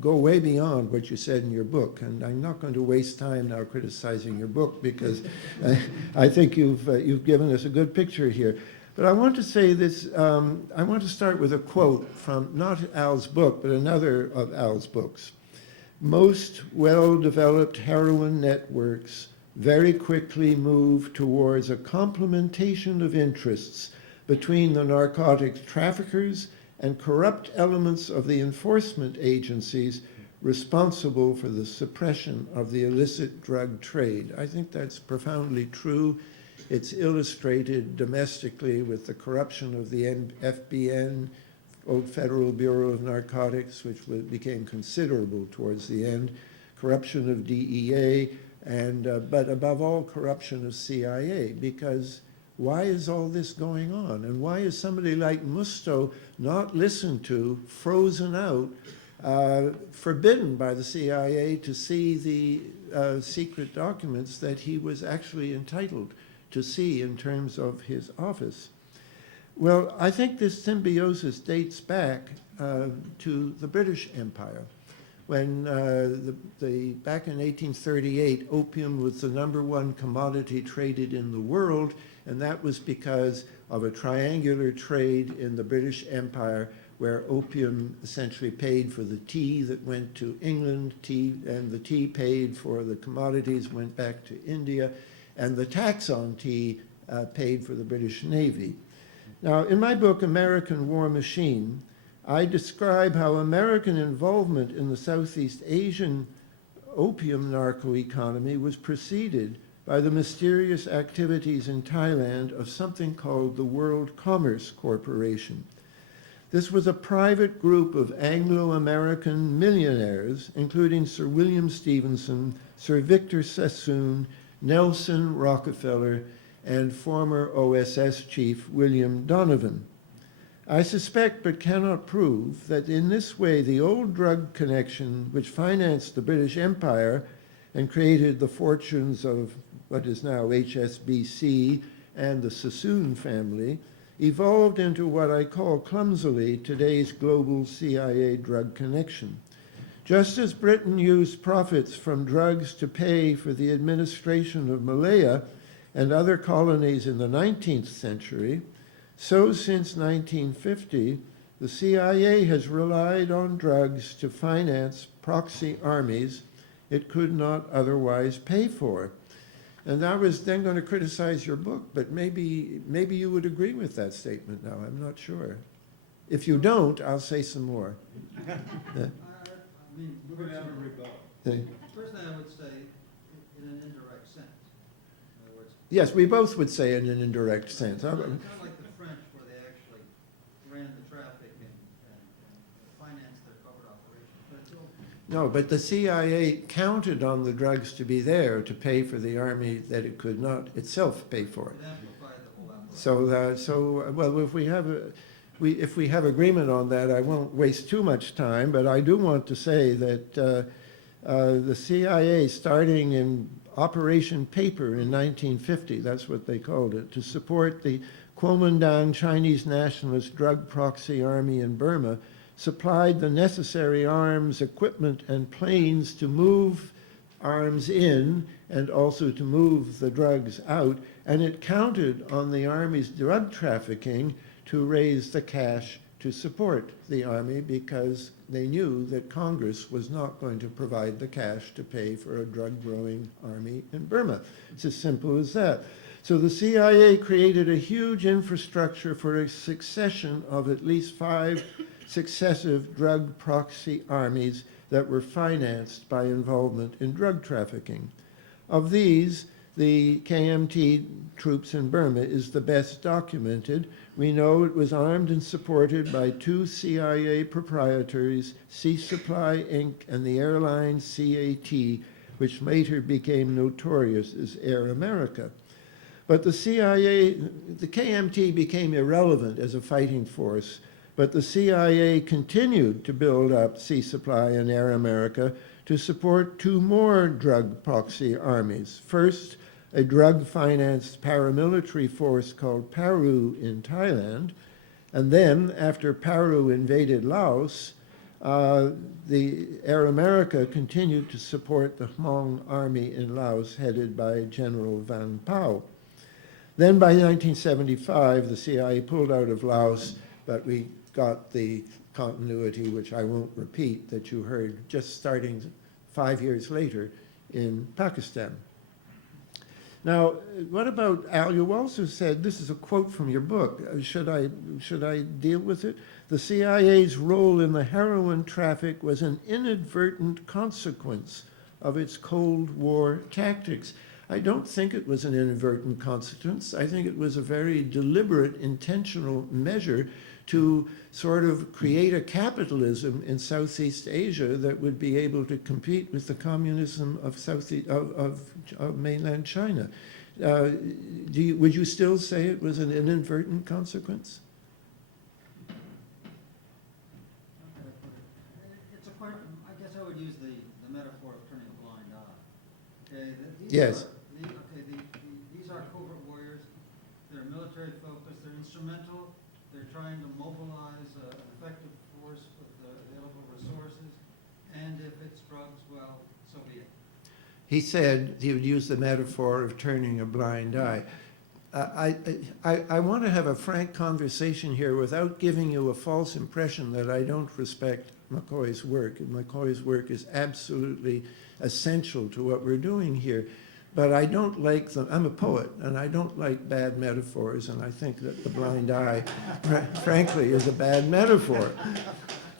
go way beyond what you said in your book, and I'm not going to waste time now criticizing your book because I think you've given us a good picture here. But I want to say this, I want to start with a quote from not Al's book, but another of Al's books. Most well-developed heroin networks very quickly move towards a complementation of interests between the narcotics traffickers and corrupt elements of the enforcement agencies responsible for the suppression of the illicit drug trade. I think that's profoundly true. It's illustrated domestically with the corruption of the FBN, Old Federal Bureau of Narcotics, which became considerable towards the end, corruption of DEA, and but above all, corruption of CIA, because why is all this going on? And why is somebody like Musto not listened to, frozen out, forbidden by the CIA to see the secret documents that he was actually entitled to see in terms of his office? Well, I think this symbiosis dates back to the British Empire. When back in 1838, opium was the #1 commodity traded in the world, and that was because of a triangular trade in the British Empire where opium essentially paid for the tea that went to England, and the tea paid for the commodities, went back to India, and the tax on tea paid for the British Navy. Now, in my book, American War Machine, I describe how American involvement in the Southeast Asian opium narco-economy was preceded by the mysterious activities in Thailand of something called the World Commerce Corporation. This was a private group of Anglo-American millionaires, including Sir William Stevenson, Sir Victor Sassoon, Nelson Rockefeller, and former OSS chief William Donovan. I suspect but cannot prove that in this way the old drug connection which financed the British Empire and created the fortunes of what is now HSBC and the Sassoon family evolved into what I call clumsily today's global CIA drug connection. Just as Britain used profits from drugs to pay for the administration of Malaya and other colonies in the 19th century, so since 1950, the CIA has relied on drugs to finance proxy armies it could not otherwise pay for. And I was then going to criticize your book, but maybe you would agree with that statement now. I'm not sure. If you don't, I'll say some more. I mean, We're going to have a rebuttal. first thing I would say, in an indirect sense. In other words, Yes, we both would say in an indirect sense. Kind of like the French, where they actually ran the traffic and financed their covert operations. But it's all No, but the CIA counted on the drugs to be there to pay for the army that it could not itself pay for. it amplified the whole apparatus. Well, if we have agreement on that, I won't waste too much time, but I do want to say that the CIA, starting in Operation Paper in 1950, that's what they called it, to support the Kuomintang Chinese Nationalist Drug Proxy Army in Burma, supplied the necessary arms, equipment, and planes to move arms in and also to move the drugs out, and it counted on the Army's drug trafficking to raise the cash to support the Army because they knew that Congress was not going to provide the cash to pay for a drug-growing army in Burma. It's as simple as that. So the CIA created a huge infrastructure for a succession of at least 5 successive drug proxy armies that were financed by involvement in drug trafficking. Of these, the KMT troops in Burma is the best documented. We know it was armed and supported by 2 CIA proprietaries, Sea Supply Inc. and the airline CAT, which later became notorious as Air America. But the KMT became irrelevant as a fighting force, but the CIA continued to build up Sea Supply and Air America to support 2 more drug proxy armies. First, a drug-financed paramilitary force called Paru in Thailand, and then, after Paru invaded Laos, the Air America continued to support the Hmong army in Laos, headed by General Van Pao. Then by 1975, the CIA pulled out of Laos, but we got the continuity, which I won't repeat, that you heard just starting 5 years later in Pakistan. Now, what about Al? You also said, this is a quote from your book. Should I deal with it? The CIA's role in the heroin traffic was an inadvertent consequence of its Cold War tactics. I don't think it was an inadvertent consequence. I think it was a very deliberate, intentional measure to sort of create a capitalism in Southeast Asia that would be able to compete with the communism of mainland China. Would you still say it was an inadvertent consequence? It's a question. I guess I would use the metaphor of turning a blind eye. Okay, Yes. These are covert warriors. They're military focused. They're instrumental. They're trying to mobilize an effective force with the available resources. And if it's drugs, well, so be it. He said he would use the metaphor of turning a blind eye. I want to have a frank conversation here without giving you a false impression that I don't respect McCoy's work. And McCoy's work is absolutely essential to what we're doing here. But I don't like them. I'm a poet, and I don't like bad metaphors, and I think that the blind eye, frankly, is a bad metaphor.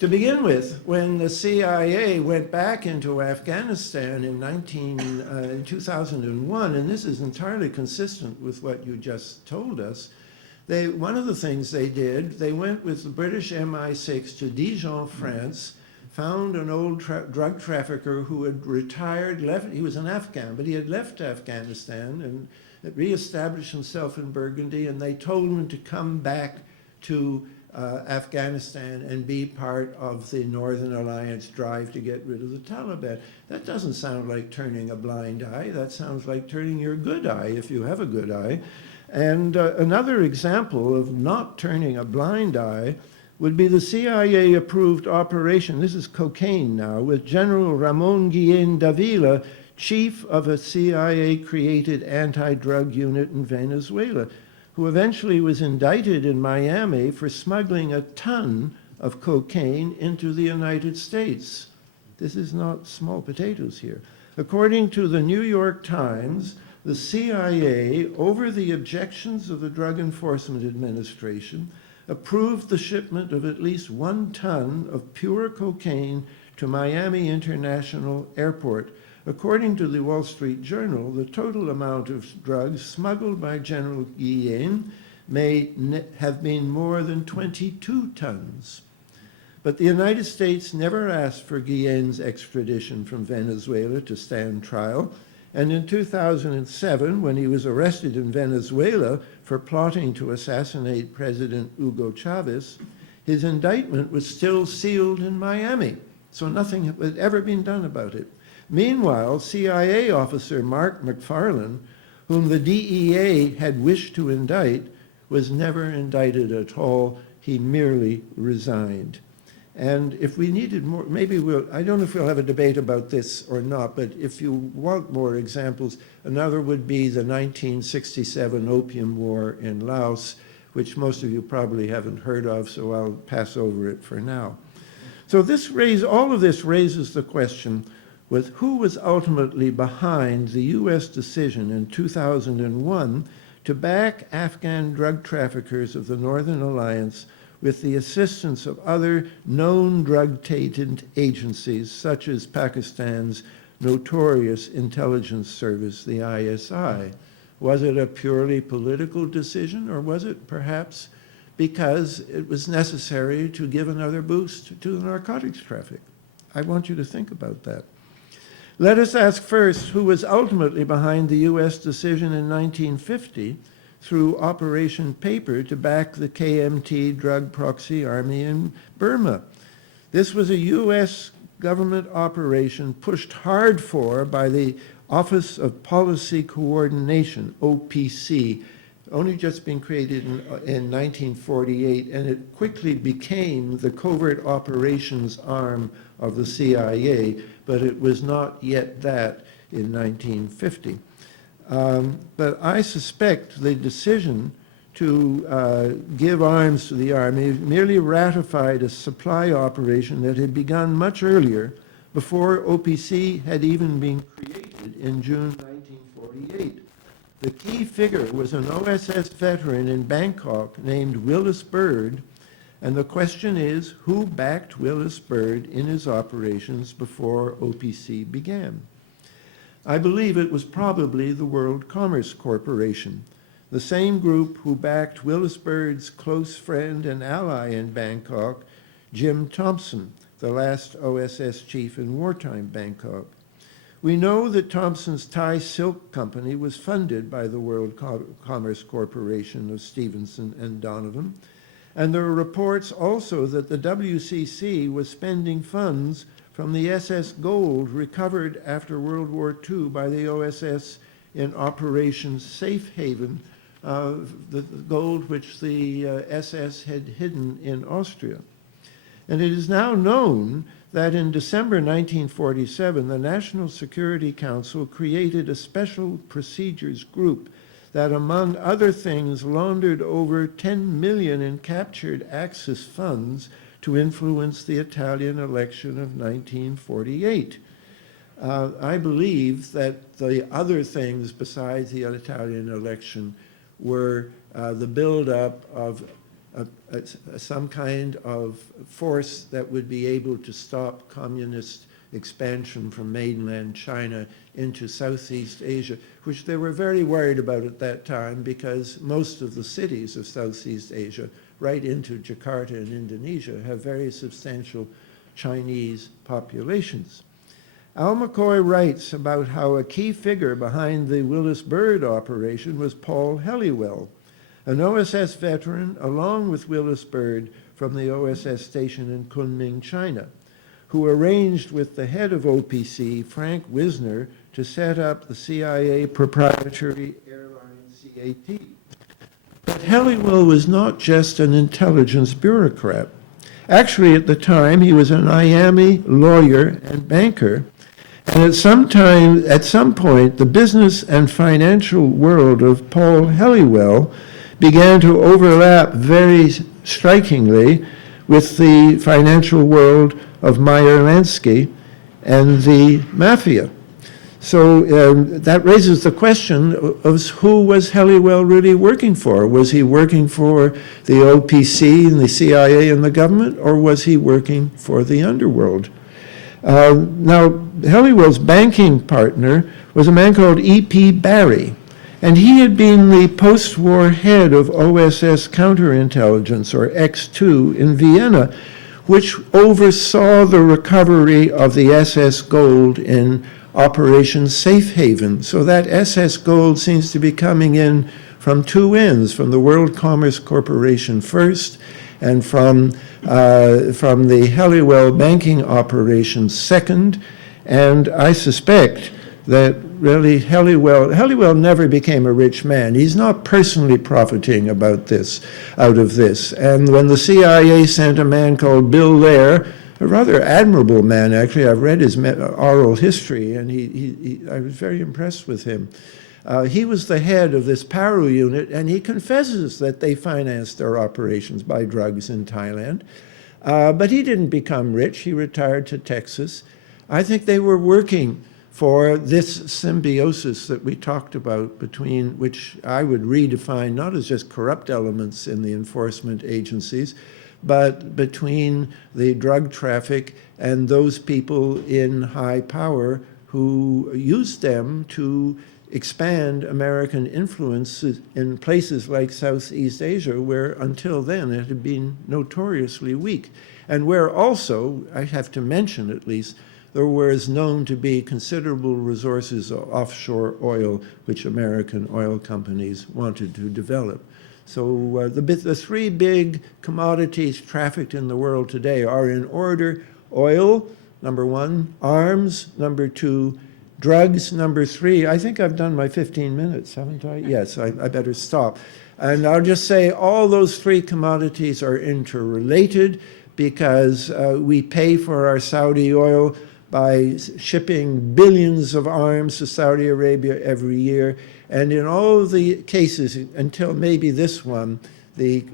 To begin with, when the CIA went back into Afghanistan in 2001, and this is entirely consistent with what you just told us, one of the things they did, they went with the British MI6 to Dijon, France, found an old drug trafficker who had retired, he was an Afghan, but he had left Afghanistan and reestablished himself in Burgundy, and they told him to come back to Afghanistan and be part of the Northern Alliance drive to get rid of the Taliban. That doesn't sound like turning a blind eye. That sounds like turning your good eye, if you have a good eye. And another example of not turning a blind eye would be the CIA-approved operation, this is cocaine now, with General Ramon Guillén Davila, chief of a CIA-created anti-drug unit in Venezuela, who eventually was indicted in Miami for smuggling a ton of cocaine into the United States. This is not small potatoes here. According to the New York Times, the CIA, over the objections of the Drug Enforcement Administration, approved the shipment of at least 1 ton of pure cocaine to Miami International Airport, According to the Wall Street Journal, the total amount of drugs smuggled by General Guillen may have been more than 22 tons. But the United States never asked for Guillen's extradition from Venezuela to stand trial, and in 2007, when he was arrested in Venezuela for plotting to assassinate President Hugo Chavez, his indictment was still sealed in Miami, so nothing had ever been done about it. Meanwhile, CIA officer Mark McFarlane, whom the DEA had wished to indict, was never indicted at all. He merely resigned. And if we needed more, maybe I don't know if we'll have a debate about this or not, but if you want more examples, another would be the 1967 Opium War in Laos, which most of you probably haven't heard of, so I'll pass over it for now. So all of this raises the question with who was ultimately behind the U.S. decision in 2001 to back Afghan drug traffickers of the Northern Alliance with the assistance of other known drug-tainted agencies, such as Pakistan's notorious intelligence service, the ISI. Was it a purely political decision, or was it perhaps because it was necessary to give another boost to the narcotics traffic? I want you to think about that. Let us ask first who was ultimately behind the U.S. decision in 1950 through Operation Paper to back the KMT drug proxy army in Burma. This was a U.S. government operation pushed hard for by the Office of Policy Coordination, OPC, only just been created in 1948, and it quickly became the covert operations arm of the CIA, but it was not yet that in 1950. But I suspect the decision to give arms to the army merely ratified a supply operation that had begun much earlier, before OPC had even been created in June 1948. The key figure was an OSS veteran in Bangkok named Willis Byrd, and the question is, who backed Willis Byrd in his operations before OPC began? I believe it was probably the World Commerce Corporation, the same group who backed Willis Byrd's close friend and ally in Bangkok, Jim Thompson, the last OSS chief in wartime Bangkok. We know that Thompson's Thai Silk Company was funded by the World Commerce Corporation of Stevenson and Donovan, and there are reports also that the WCC was spending funds from the SS Gold recovered after World War II by the OSS in Operation Safe Haven, the gold which the SS had hidden in Austria. And it is now known that in December 1947, the National Security Council created a special procedures group that, among other things, laundered over 10 million in captured Axis funds to influence the Italian election of 1948. I believe that the other things besides the Italian election were the buildup of some kind of force that would be able to stop communist expansion from mainland China into Southeast Asia, which they were very worried about at that time because most of the cities of Southeast Asia, right into Jakarta in Indonesia, have very substantial Chinese populations. Al McCoy writes about how a key figure behind the Willis Byrd operation was Paul Helliwell, an OSS veteran, along with Willis Byrd from the OSS station in Kunming, China, who arranged with the head of OPC, Frank Wisner, to set up the CIA proprietary airline CAT. But Helliwell was not just an intelligence bureaucrat. Actually, at the time, he was a Miami lawyer and banker, and at some point, the business and financial world of Paul Helliwell began to overlap very strikingly with the financial world of Meyer Lansky and the mafia. So that raises the question of who was Helliwell really working for? Was he working for the OPC and the CIA and the government, or was he working for the underworld? Now, Helliwell's banking partner was a man called E.P. Barry, and he had been the post-war head of OSS counterintelligence, or X2, in Vienna, which oversaw the recovery of the SS Gold in Operation Safe Haven. So that SS Gold seems to be coming in from two ends, from the World Commerce Corporation first, and from the Helliwell banking operation second. And I suspect that really Helliwell never became a rich man. He's not personally profiting out of this. And when the CIA sent a man called Bill Lair, a rather admirable man, actually, I've read his oral history, and I was very impressed with him. He was the head of this Paru unit, and he confesses that they financed their operations by drugs in Thailand. But he didn't become rich. He retired to Texas. I think they were working for this symbiosis that we talked about, between which I would redefine not as just corrupt elements in the enforcement agencies, but between the drug traffic and those people in high power who used them to expand American influence in places like Southeast Asia, where until then it had been notoriously weak, and where also, I have to mention at least, there was known to be considerable resources of offshore oil, which American oil companies wanted to develop. So the three big commodities trafficked in the world today are in order: oil, number one; arms, number two; drugs, number three. I think I've done my 15 minutes, haven't I? Yes, I better stop. And I'll just say all those three commodities are interrelated, because we pay for our Saudi oil by shipping billions of arms to Saudi Arabia every year. And in all the cases, until maybe this one, the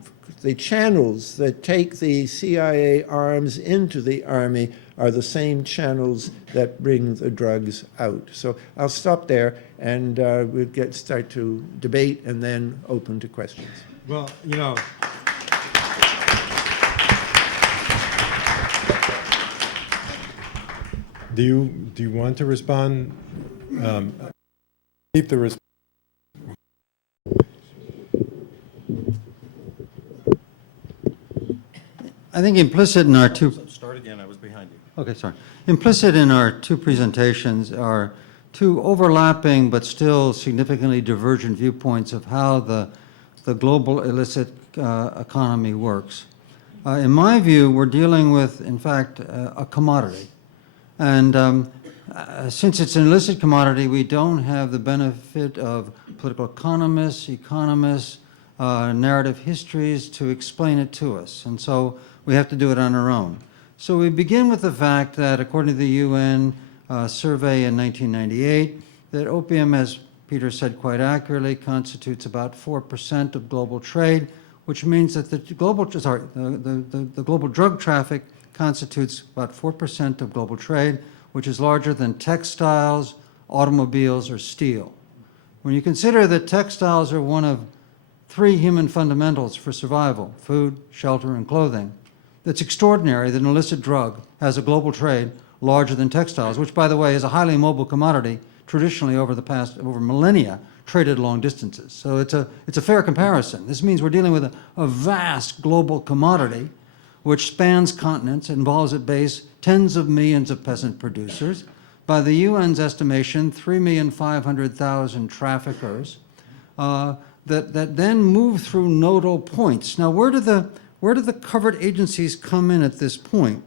channels that take the CIA arms into the army are the same channels that bring the drugs out. So I'll stop there, and we'll start to debate and then open to questions. Well, you know, do you want to respond? Keep the response. I think implicit in our two... Start again, I was behind you. Okay, sorry. Implicit in our two presentations are two overlapping but still significantly divergent viewpoints of how the global illicit economy works. In my view, we're dealing with, in fact, a commodity. And since it's an illicit commodity, we don't have the benefit of political economists, narrative histories to explain it to us. And so we have to do it on our own. So we begin with the fact that, according to the UN survey in 1998, that opium, as Peter said quite accurately, constitutes about 4% of global trade, which means that the global drug traffic constitutes about 4% of global trade, which is larger than textiles, automobiles, or steel. When you consider that textiles are one of three human fundamentals for survival: food, shelter, and clothing, it's extraordinary that an illicit drug has a global trade larger than textiles, which, by the way, is a highly mobile commodity, traditionally over millennia, traded long distances. So it's a fair comparison. This means we're dealing with a vast global commodity which spans continents, involves at base tens of millions of peasant producers. By the UN's estimation, 3,500,000 traffickers that then move through nodal points. Now, where do the covered agencies come in at this point?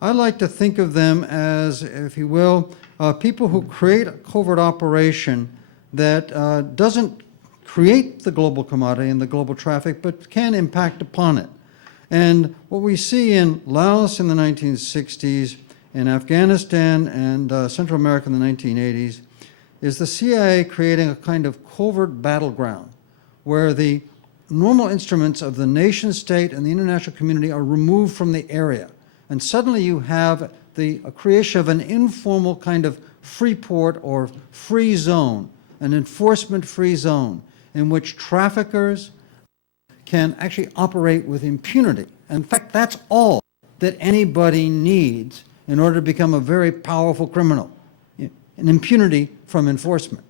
I like to think of them as, if you will, people who create a covert operation that doesn't create the global commodity and the global traffic, but can impact upon it. And what we see in Laos in the 1960s, in Afghanistan and Central America in the 1980s, is the CIA creating a kind of covert battleground where the normal instruments of the nation state and the international community are removed from the area. And suddenly you have the creation of an informal kind of free port or free zone, an enforcement-free zone, in which traffickers can actually operate with impunity. In fact, that's all that anybody needs in order to become a very powerful criminal, an impunity from enforcement.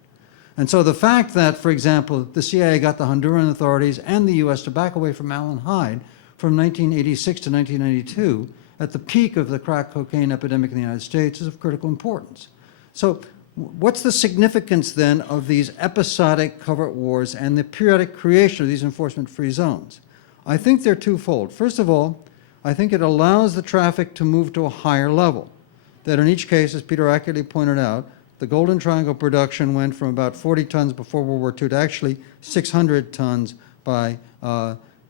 And so the fact that, for example, the CIA got the Honduran authorities and the U.S. to back away from Alan Hyde from 1986 to 1992, at the peak of the crack cocaine epidemic in the United States, is of critical importance. So what's the significance then of these episodic covert wars and the periodic creation of these enforcement-free zones? I think they're twofold. First of all, I think it allows the traffic to move to a higher level, that in each case, as Peter accurately pointed out, the Golden Triangle production went from about 40 tons before World War II to actually 600 tons by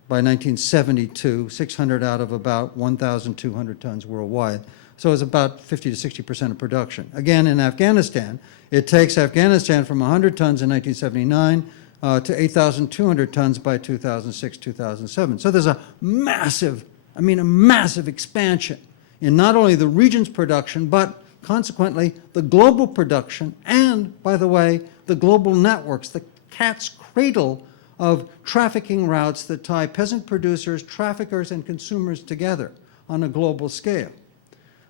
1972, 600 out of about 1,200 tons worldwide. So it's about 50 to 60% of production. Again, in Afghanistan, it takes Afghanistan from 100 tons in 1979 to 8,200 tons by 2006, 2007. So there's a massive expansion in not only the region's production, but consequently the global production and, by the way, the global networks, the cat's cradle of trafficking routes that tie peasant producers, traffickers, and consumers together on a global scale.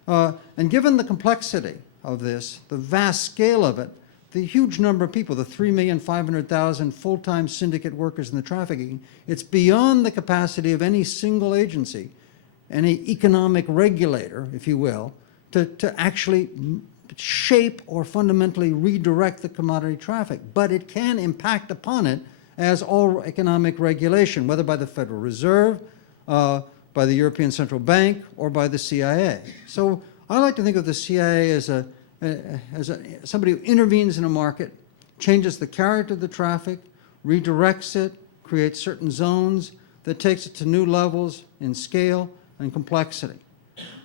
And given the complexity of this, the vast scale of it, the huge number of people, the 3,500,000 full-time syndicate workers in the trafficking, it's beyond the capacity of any single agency, any economic regulator, if you will, to actually shape or fundamentally redirect the commodity traffic. But it can impact upon it, as all economic regulation, whether by the Federal Reserve, by the European Central Bank, or by the CIA. So I like to think of the CIA as somebody who intervenes in a market, changes the character of the traffic, redirects it, creates certain zones that takes it to new levels in scale and complexity.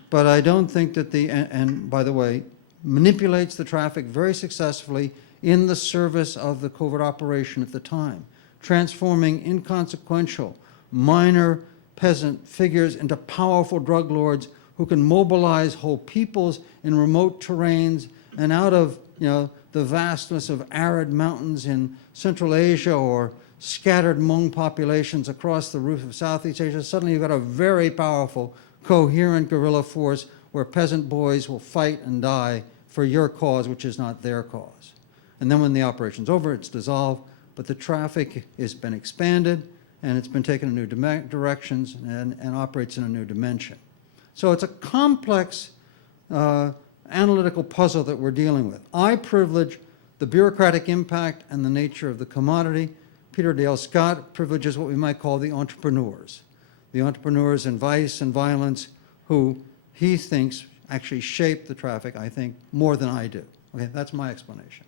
But I don't think that and by the way, manipulates the traffic very successfully in the service of the covert operation at the time, transforming inconsequential, minor peasant figures into powerful drug lords who can mobilize whole peoples in remote terrains and out of the vastness of arid mountains in Central Asia or scattered Hmong populations across the roof of Southeast Asia. Suddenly you've got a very powerful, coherent guerrilla force where peasant boys will fight and die for your cause, which is not their cause. And then when the operation's over, it's dissolved, but the traffic has been expanded and it's been taken in new directions and operates in a new dimension. So it's a complex analytical puzzle that we're dealing with. I privilege the bureaucratic impact and the nature of the commodity. Peter Dale Scott privileges what we might call the entrepreneurs in vice and violence who he thinks actually shape the traffic, I think, more than I do. Okay, that's my explanation.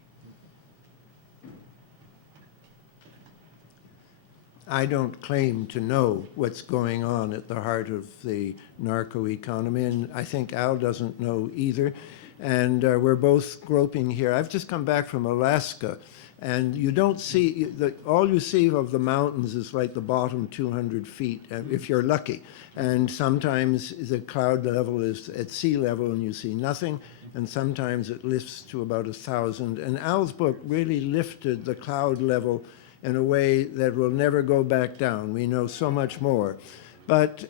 I don't claim to know what's going on at the heart of the narco economy, and I think Al doesn't know either. And we're both groping here. I've just come back from Alaska, and you don't see, all you see of the mountains is like the bottom 200 feet, if you're lucky. And sometimes the cloud level is at sea level and you see nothing, and sometimes it lifts to about 1,000. And Al's book really lifted the cloud level in a way that will never go back down. We know so much more. But,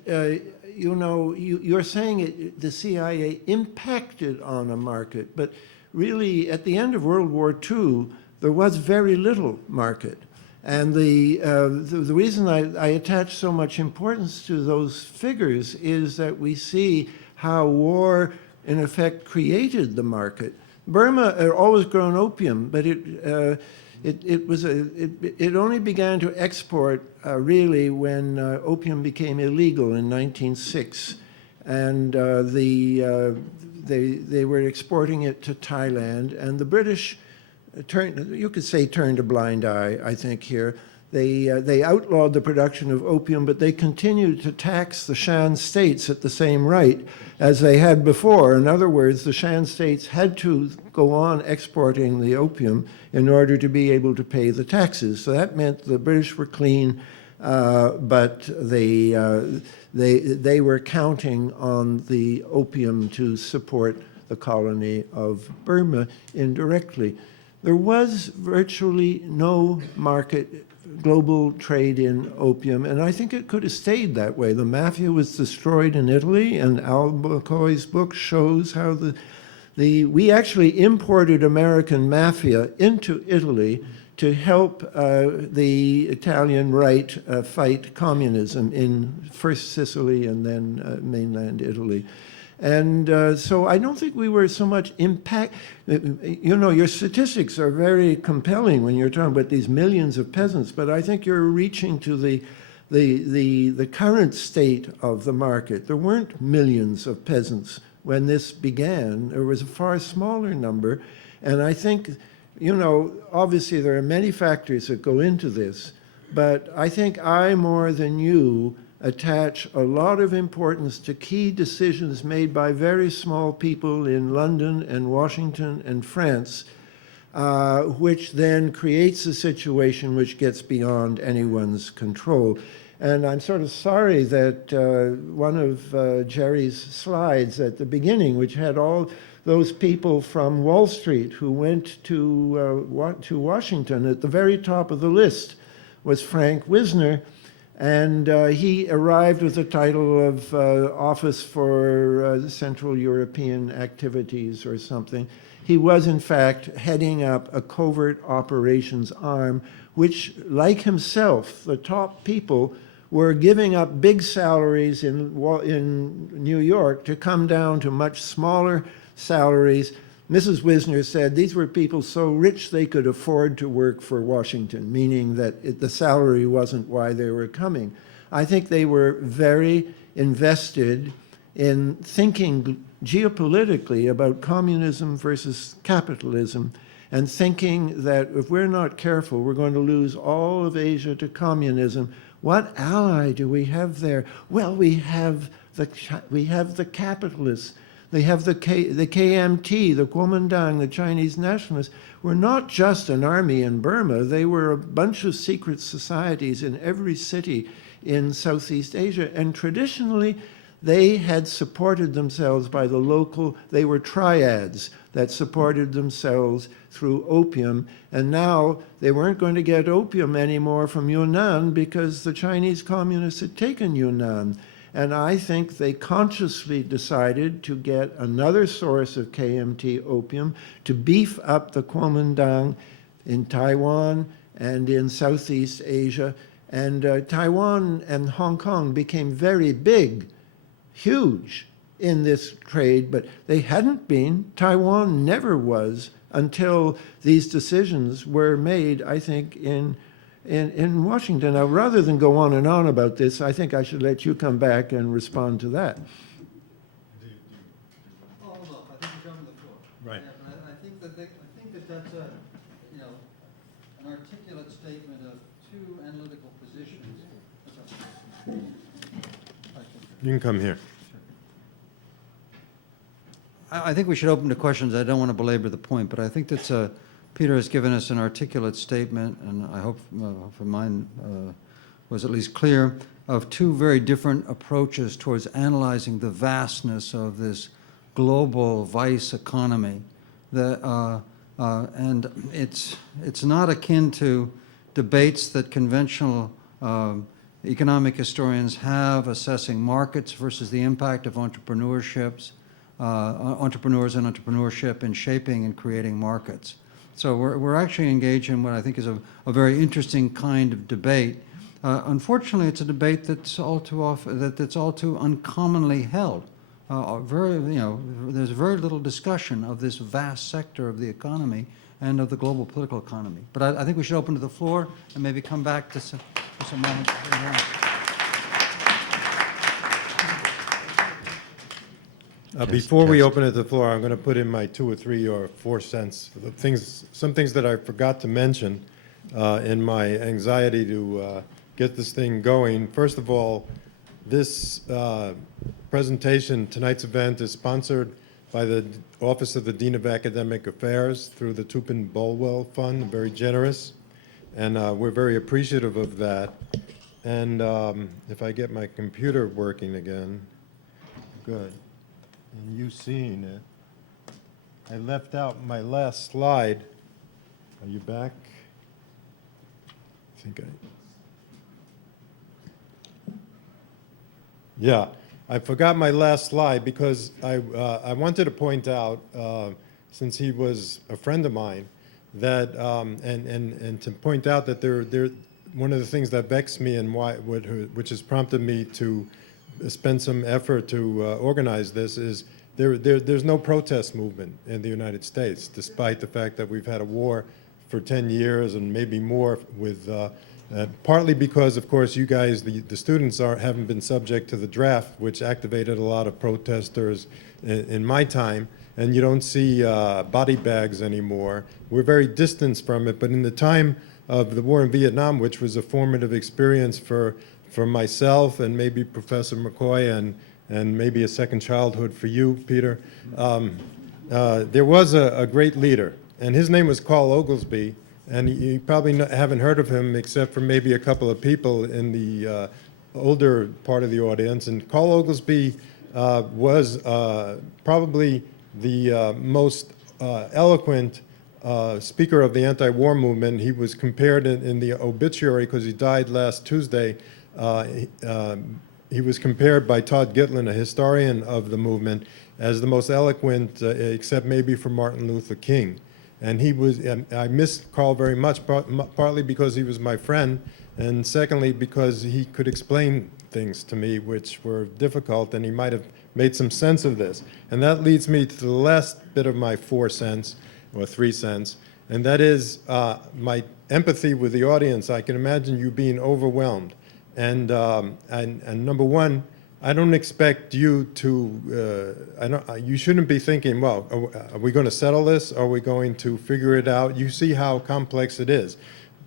you're saying the CIA impacted on a market, but really at the end of World War II, there was very little market. And the reason I attach so much importance to those figures is that we see how war, in effect, created the market. Burma had always grown opium, but it only began to export really when opium became illegal in 1906, and they were exporting it to Thailand, and the British turned a blind eye, I think, here. They outlawed the production of opium, but they continued to tax the Shan states at the same rate as they had before. In other words, the Shan states had to go on exporting the opium in order to be able to pay the taxes. So that meant the British were clean, but they were counting on the opium to support the colony of Burma indirectly. There was virtually no market global trade in opium, and I think it could have stayed that way. The mafia was destroyed in Italy, and McCoy's book shows how we actually imported American mafia into Italy to help the Italian right fight communism in first Sicily and then mainland Italy. And so I don't think we were so much impact. You know, your statistics are very compelling when you're talking about these millions of peasants, but I think you're reaching to the current state of the market. There weren't millions of peasants when this began. There was a far smaller number. And I think, you know, obviously there are many factors that go into this, but I think I, more than you, attach a lot of importance to key decisions made by very small people in London and Washington and France, which then creates a situation which gets beyond anyone's control. And I'm sort of sorry that one of Jerry's slides at the beginning, which had all those people from Wall Street who went to Washington, at the very top of the list was Frank Wisner. And he arrived with the title of Office for Central European Activities or something. He was, in fact, heading up a covert operations arm, which, like himself, the top people were giving up big salaries in New York to come down to much smaller salaries. Mrs. Wisner said these were people so rich they could afford to work for Washington, meaning that the salary wasn't why they were coming. I think they were very invested in thinking geopolitically about communism versus capitalism, and thinking that if we're not careful, we're going to lose all of Asia to communism. What ally do we have there? Well, we have the capitalists. They have the KMT, the Kuomintang, the Chinese nationalists, were not just an army in Burma. They were a bunch of secret societies in every city in Southeast Asia. And traditionally, they had supported themselves by the local, they were triads that supported themselves through opium. And now they weren't going to get opium anymore from Yunnan because the Chinese communists had taken Yunnan. And I think they consciously decided to get another source of KMT opium to beef up the Kuomintang in Taiwan and in Southeast Asia. And Taiwan and Hong Kong became very big, huge in this trade, but they hadn't been. Taiwan never was until these decisions were made, I think, in Washington. Now, rather than go on and on about this, I think I should let you come back and respond to that. Oh, hold on. I think you're on the floor. Right. Yeah, I think that that's a, you know, an articulate statement of two analytical positions. You can come here. I think we should open to questions. I don't want to belabor the point, but I think that Peter has given us an articulate statement, and I hope for mine was at least clear, of two very different approaches towards analyzing the vastness of this global vice economy. And it's not akin to debates that conventional economic historians have assessing markets versus the impact of entrepreneurs and entrepreneurship in shaping and creating markets. So we're actually engaged in what I think is a very interesting kind of debate. Unfortunately, it's a debate that's all too uncommonly held. There's very little discussion of this vast sector of the economy and of the global political economy. But I think we should open to the floor and maybe come back to some moments. Before we open it to the floor, I'm going to put in my 2 or 3 or 4 cents. Some things that I forgot to mention in my anxiety to get this thing going. First of all, this presentation, tonight's event, is sponsored by the Office of the Dean of Academic Affairs through the Tupin-Bulwell Fund, very generous, and we're very appreciative of that. And if I get my computer working again, good. And you seeing it. I left out my last slide. Are you back? Yeah, I forgot my last slide because I wanted to point out, since he was a friend of mine, that and to point out that one of the things that vexed me and which has prompted me to spend some effort to organize this is there's no protest movement in the United States, despite the fact that we've had a war for 10 years and maybe more with. Partly because, of course, you guys, the students, haven't been subject to the draft, which activated a lot of protesters in my time, and you don't see body bags anymore. We're very distanced from it, but in the time of the war in Vietnam, which was a formative experience for myself and maybe Professor McCoy and maybe a second childhood for you, Peter, there was a great leader, and his name was Carl Oglesby. And you probably haven't heard of him except for maybe a couple of people in the older part of the audience. And Carl Oglesby was probably the most eloquent speaker of the anti-war movement. He was compared in the obituary, because he died last Tuesday, he was compared by Todd Gitlin, a historian of the movement, as the most eloquent, except maybe for Martin Luther King. And I miss Carl very much, partly because he was my friend, and secondly because he could explain things to me which were difficult, and he might have made some sense of this. And that leads me to the last bit of my 4 cents, or 3 cents, and that is my empathy with the audience. I can imagine you being overwhelmed. And number one, I don't expect you to, you shouldn't be thinking, well, are we going to settle this? Are we going to figure it out? You see how complex it is.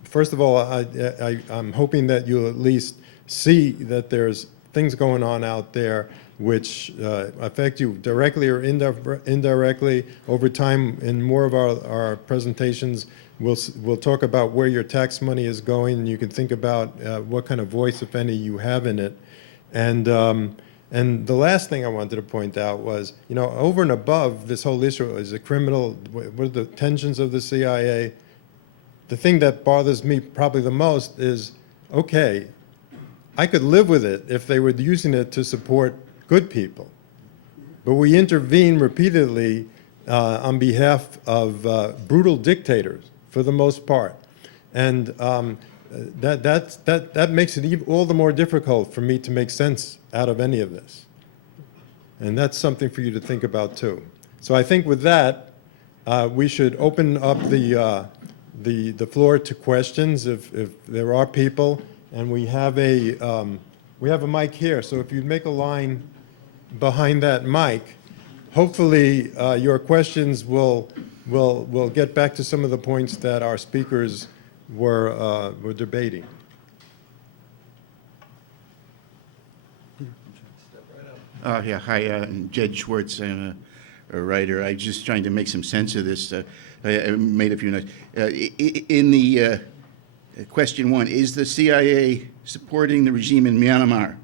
First of all, I'm hoping that you'll at least see that there's things going on out there which affect you directly or indirectly. Over time, in more of our presentations, we'll talk about where your tax money is going, and you can think about what kind of voice, if any, you have in it. And the last thing I wanted to point out was, over and above this whole issue is what are the tensions of the CIA? The thing that bothers me probably the most is, okay, I could live with it if they were using it to support good people. But we intervene repeatedly on behalf of brutal dictators, for the most part. And that makes it all the more difficult for me to make sense out of any of this. And that's something for you to think about too. So I think with that, we should open up the floor to questions if there are people. And we have a mic here. So if you'd make a line behind that mic, hopefully your questions will get back to some of the points that our speakers were debating. Yeah, hi, I'm Jed Schwartz. I'm a writer. I'm just trying to make some sense of this. I made a few notes. In the question one, is the CIA supporting the regime in Myanmar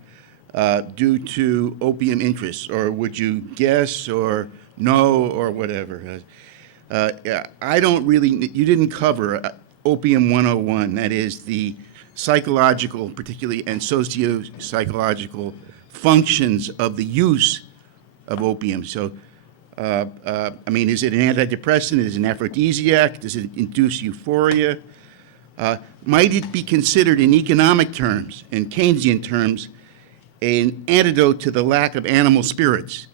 due to opium interests, or would you guess, or no, or whatever? I don't really, you didn't cover Opium 101, that is the psychological, particularly, and socio-psychological functions of the use of opium. So, I mean, is it an antidepressant? Is it an aphrodisiac? Does it induce euphoria? Might it be considered in economic terms, in Keynesian terms, an antidote to the lack of animal spirits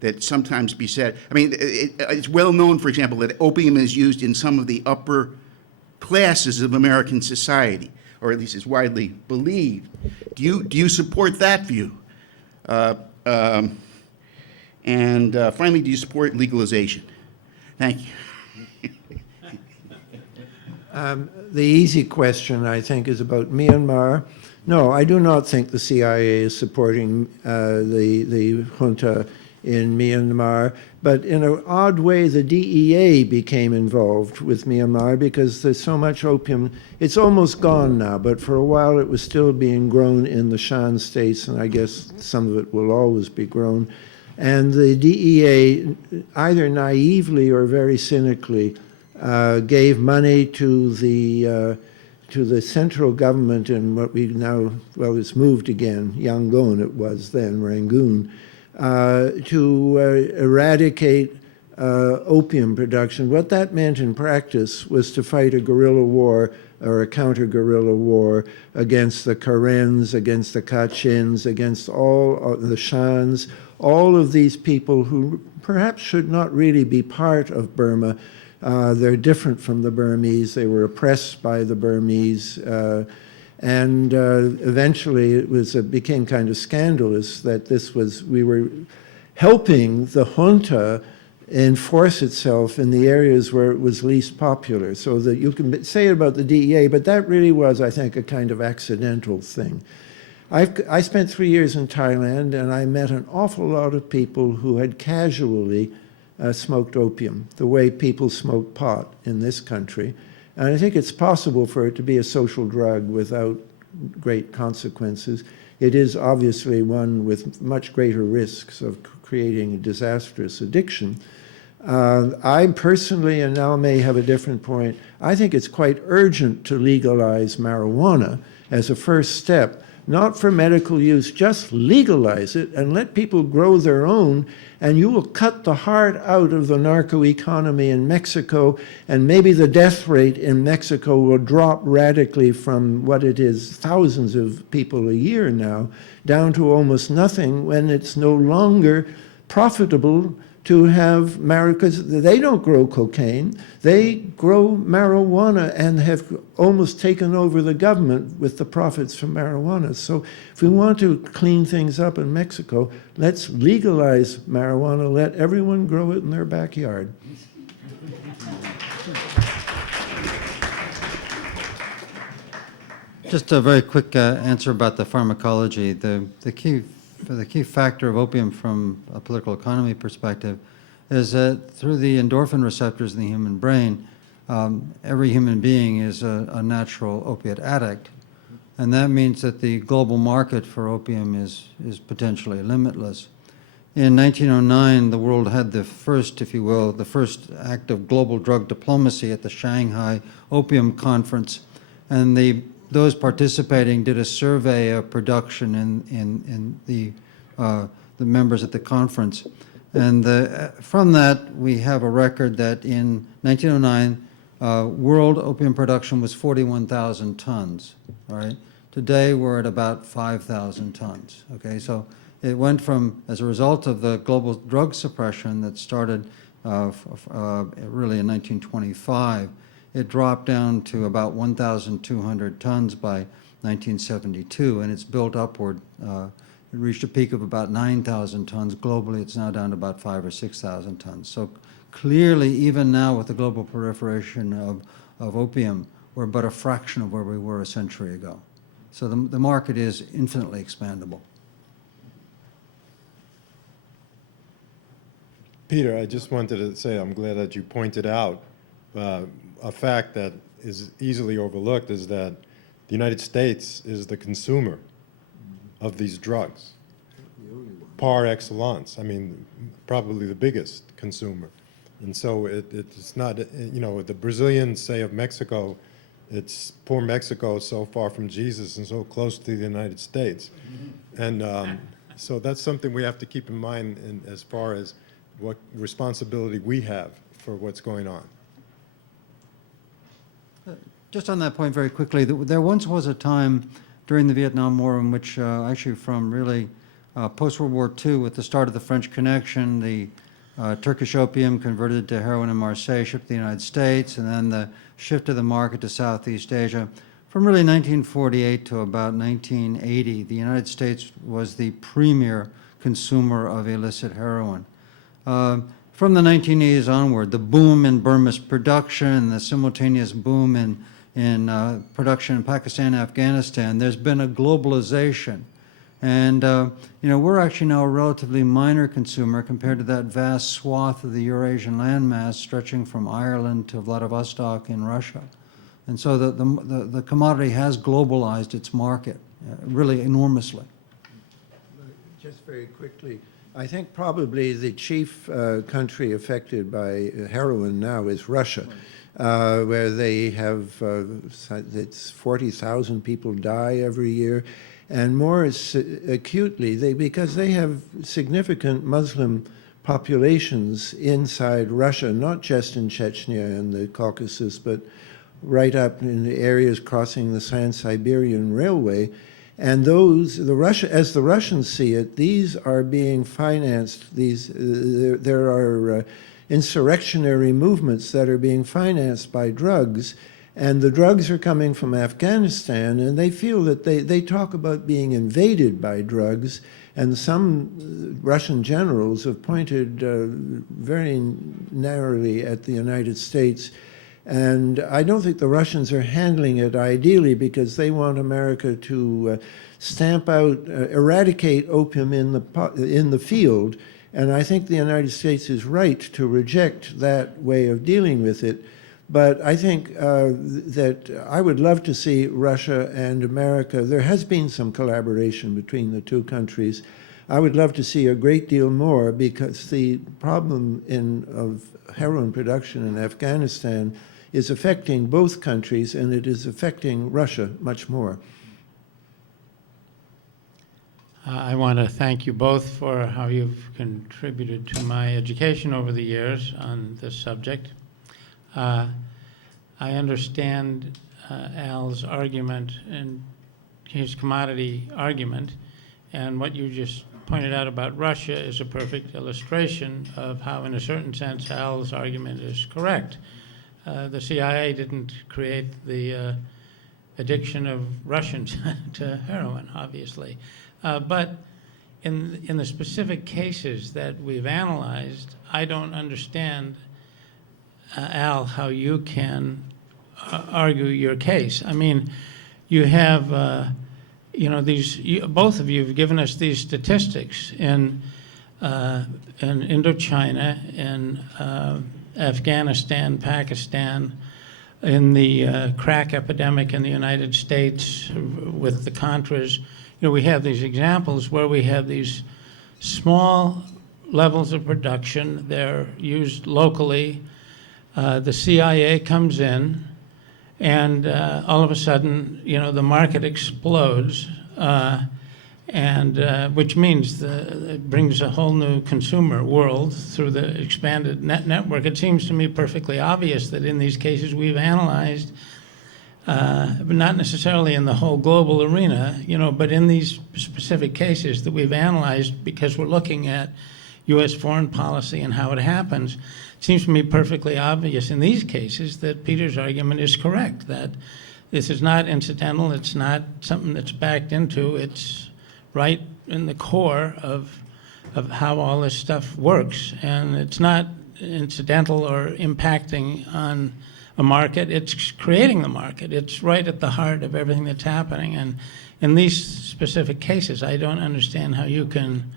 that sometimes be said? I mean, it's well known, for example, that opium is used in some of the upper classes of American society, or at least is widely believed. Do you support that view? And finally, do you support legalization? Thank you. The easy question, I think, is about Myanmar. No, I do not think the CIA is supporting the junta in Myanmar, but in an odd way, the DEA became involved with Myanmar because there's so much opium. It's almost gone now, but for a while it was still being grown in the Shan states, and I guess some of it will always be grown. And the DEA, either naively or very cynically, gave money to to the central government in what we now, well, it's moved again, Yangon it was then, Rangoon, to eradicate opium production. What that meant in practice was to fight a guerrilla war or a counter-guerrilla war against the Karens, against the Kachins, against all the Shans, all of these people who perhaps should not really be part of Burma. They're different from the Burmese. They were oppressed by the Burmese. And eventually it became kind of scandalous that we were helping the junta enforce itself in the areas where it was least popular. So that you can say about the DEA, but that really was, I think, a kind of accidental thing. I spent 3 years in Thailand, and I met an awful lot of people who had casually smoked opium, the way people smoke pot in this country. And I think it's possible for it to be a social drug without great consequences. It is obviously one with much greater risks of creating a disastrous addiction. I personally, and now may have a different point, I think it's quite urgent to legalize marijuana as a first step, not for medical use, just legalize it and let people grow their own, and you will cut the heart out of the narco economy in Mexico, and maybe the death rate in Mexico will drop radically from what it is, thousands of people a year now, down to almost nothing when it's no longer profitable to have marijuana, because they don't grow cocaine, they grow marijuana and have almost taken over the government with the profits from marijuana. So if we want to clean things up in Mexico, let's legalize marijuana, let everyone grow it in their backyard. Just a very quick answer about the pharmacology. The key factor of opium from a political economy perspective is that through the endorphin receptors in the human brain, every human being is a natural opiate addict. And that means that the global market for opium is potentially limitless. In 1909, the world had the first, if you will, the first act of global drug diplomacy at the Shanghai Opium Conference. And those participating did a survey of production in the members at the conference. And from that, we have a record that in 1909, world opium production was 41,000 tons, all right? Today, we're at about 5,000 tons, okay? So it went from, as a result of the global drug suppression that started really in 1925, it dropped down to about 1,200 tons by 1972, and it's built upward. It reached a peak of about 9,000 tons. Globally, it's now down to about 5,000 or 6,000 tons. So clearly, even now with the global proliferation of opium, we're but a fraction of where we were a century ago. So the market is infinitely expandable. Peter, I just wanted to say I'm glad that you pointed out a fact that is easily overlooked is that the United States is the consumer of these drugs, par excellence. I mean, probably the biggest consumer. And so it's not, you know, the Brazilians say of Mexico, it's poor Mexico, so far from Jesus and so close to the United States. And so that's something we have to keep in mind as far as what responsibility we have for what's going on. Just on that point very quickly, there once was a time during the Vietnam War in which actually from really post-World War II, with the start of the French Connection, the Turkish opium converted to heroin in Marseille, shipped to the United States, and then the shift of the market to Southeast Asia. From really 1948 to about 1980, the United States was the premier consumer of illicit heroin. From the 1980s onward, the boom in Burma's production, the simultaneous boom in production in Pakistan and Afghanistan, there's been a globalization. And you know, we're actually now a relatively minor consumer compared to that vast swath of the Eurasian landmass stretching from Ireland to Vladivostok in Russia. And so the commodity has globalized its market really enormously. Just very quickly, I think probably the chief country affected by heroin now is Russia, where they have it's 40,000 people die every year, and more acutely because they have significant Muslim populations inside Russia, not just in Chechnya and the Caucasus, but right up in the areas crossing the Trans-Siberian Railway. And those, as the Russians see it, these are being financed. There are insurrectionary movements that are being financed by drugs, and the drugs are coming from Afghanistan, and they feel that they talk about being invaded by drugs, and some Russian generals have pointed very narrowly at the United States. And I don't think the Russians are handling it ideally, because they want America to stamp out, eradicate opium in the field. And I think the United States is right to reject that way of dealing with it. But I think that I would love to see Russia and America. There has been some collaboration between the two countries. I would love to see a great deal more, because the problem of heroin production in Afghanistan is affecting both countries, and it is affecting Russia much more. I want to thank you both for how you've contributed to my education over the years on this subject. I understand Al's argument and his commodity argument, and what you just pointed out about Russia is a perfect illustration of how, in a certain sense, Al's argument is correct. The CIA didn't create the addiction of Russians to heroin, obviously. But in the specific cases that we've analyzed, I don't understand, Al, how you can argue your case. I mean, you have, both of you have given us these statistics in Indochina, in Afghanistan, Pakistan, in the crack epidemic in the United States with the Contras. We have these examples where we have these small levels of production. They're used locally. The CIA comes in, and all of a sudden, the market explodes, which means it brings a whole new consumer world through the expanded network. It seems to me perfectly obvious that in these cases we've analyzed, but not necessarily in the whole global arena, but in these specific cases that we've analyzed, because we're looking at U.S. foreign policy and how it happens. It seems to me perfectly obvious in these cases that Peter's argument is correct, that this is not incidental, it's not something that's backed into, it's right in the core of how all this stuff works. And it's not incidental or impacting on a market, it's creating the market. It's right at the heart of everything that's happening. And in these specific cases, I don't understand how you can,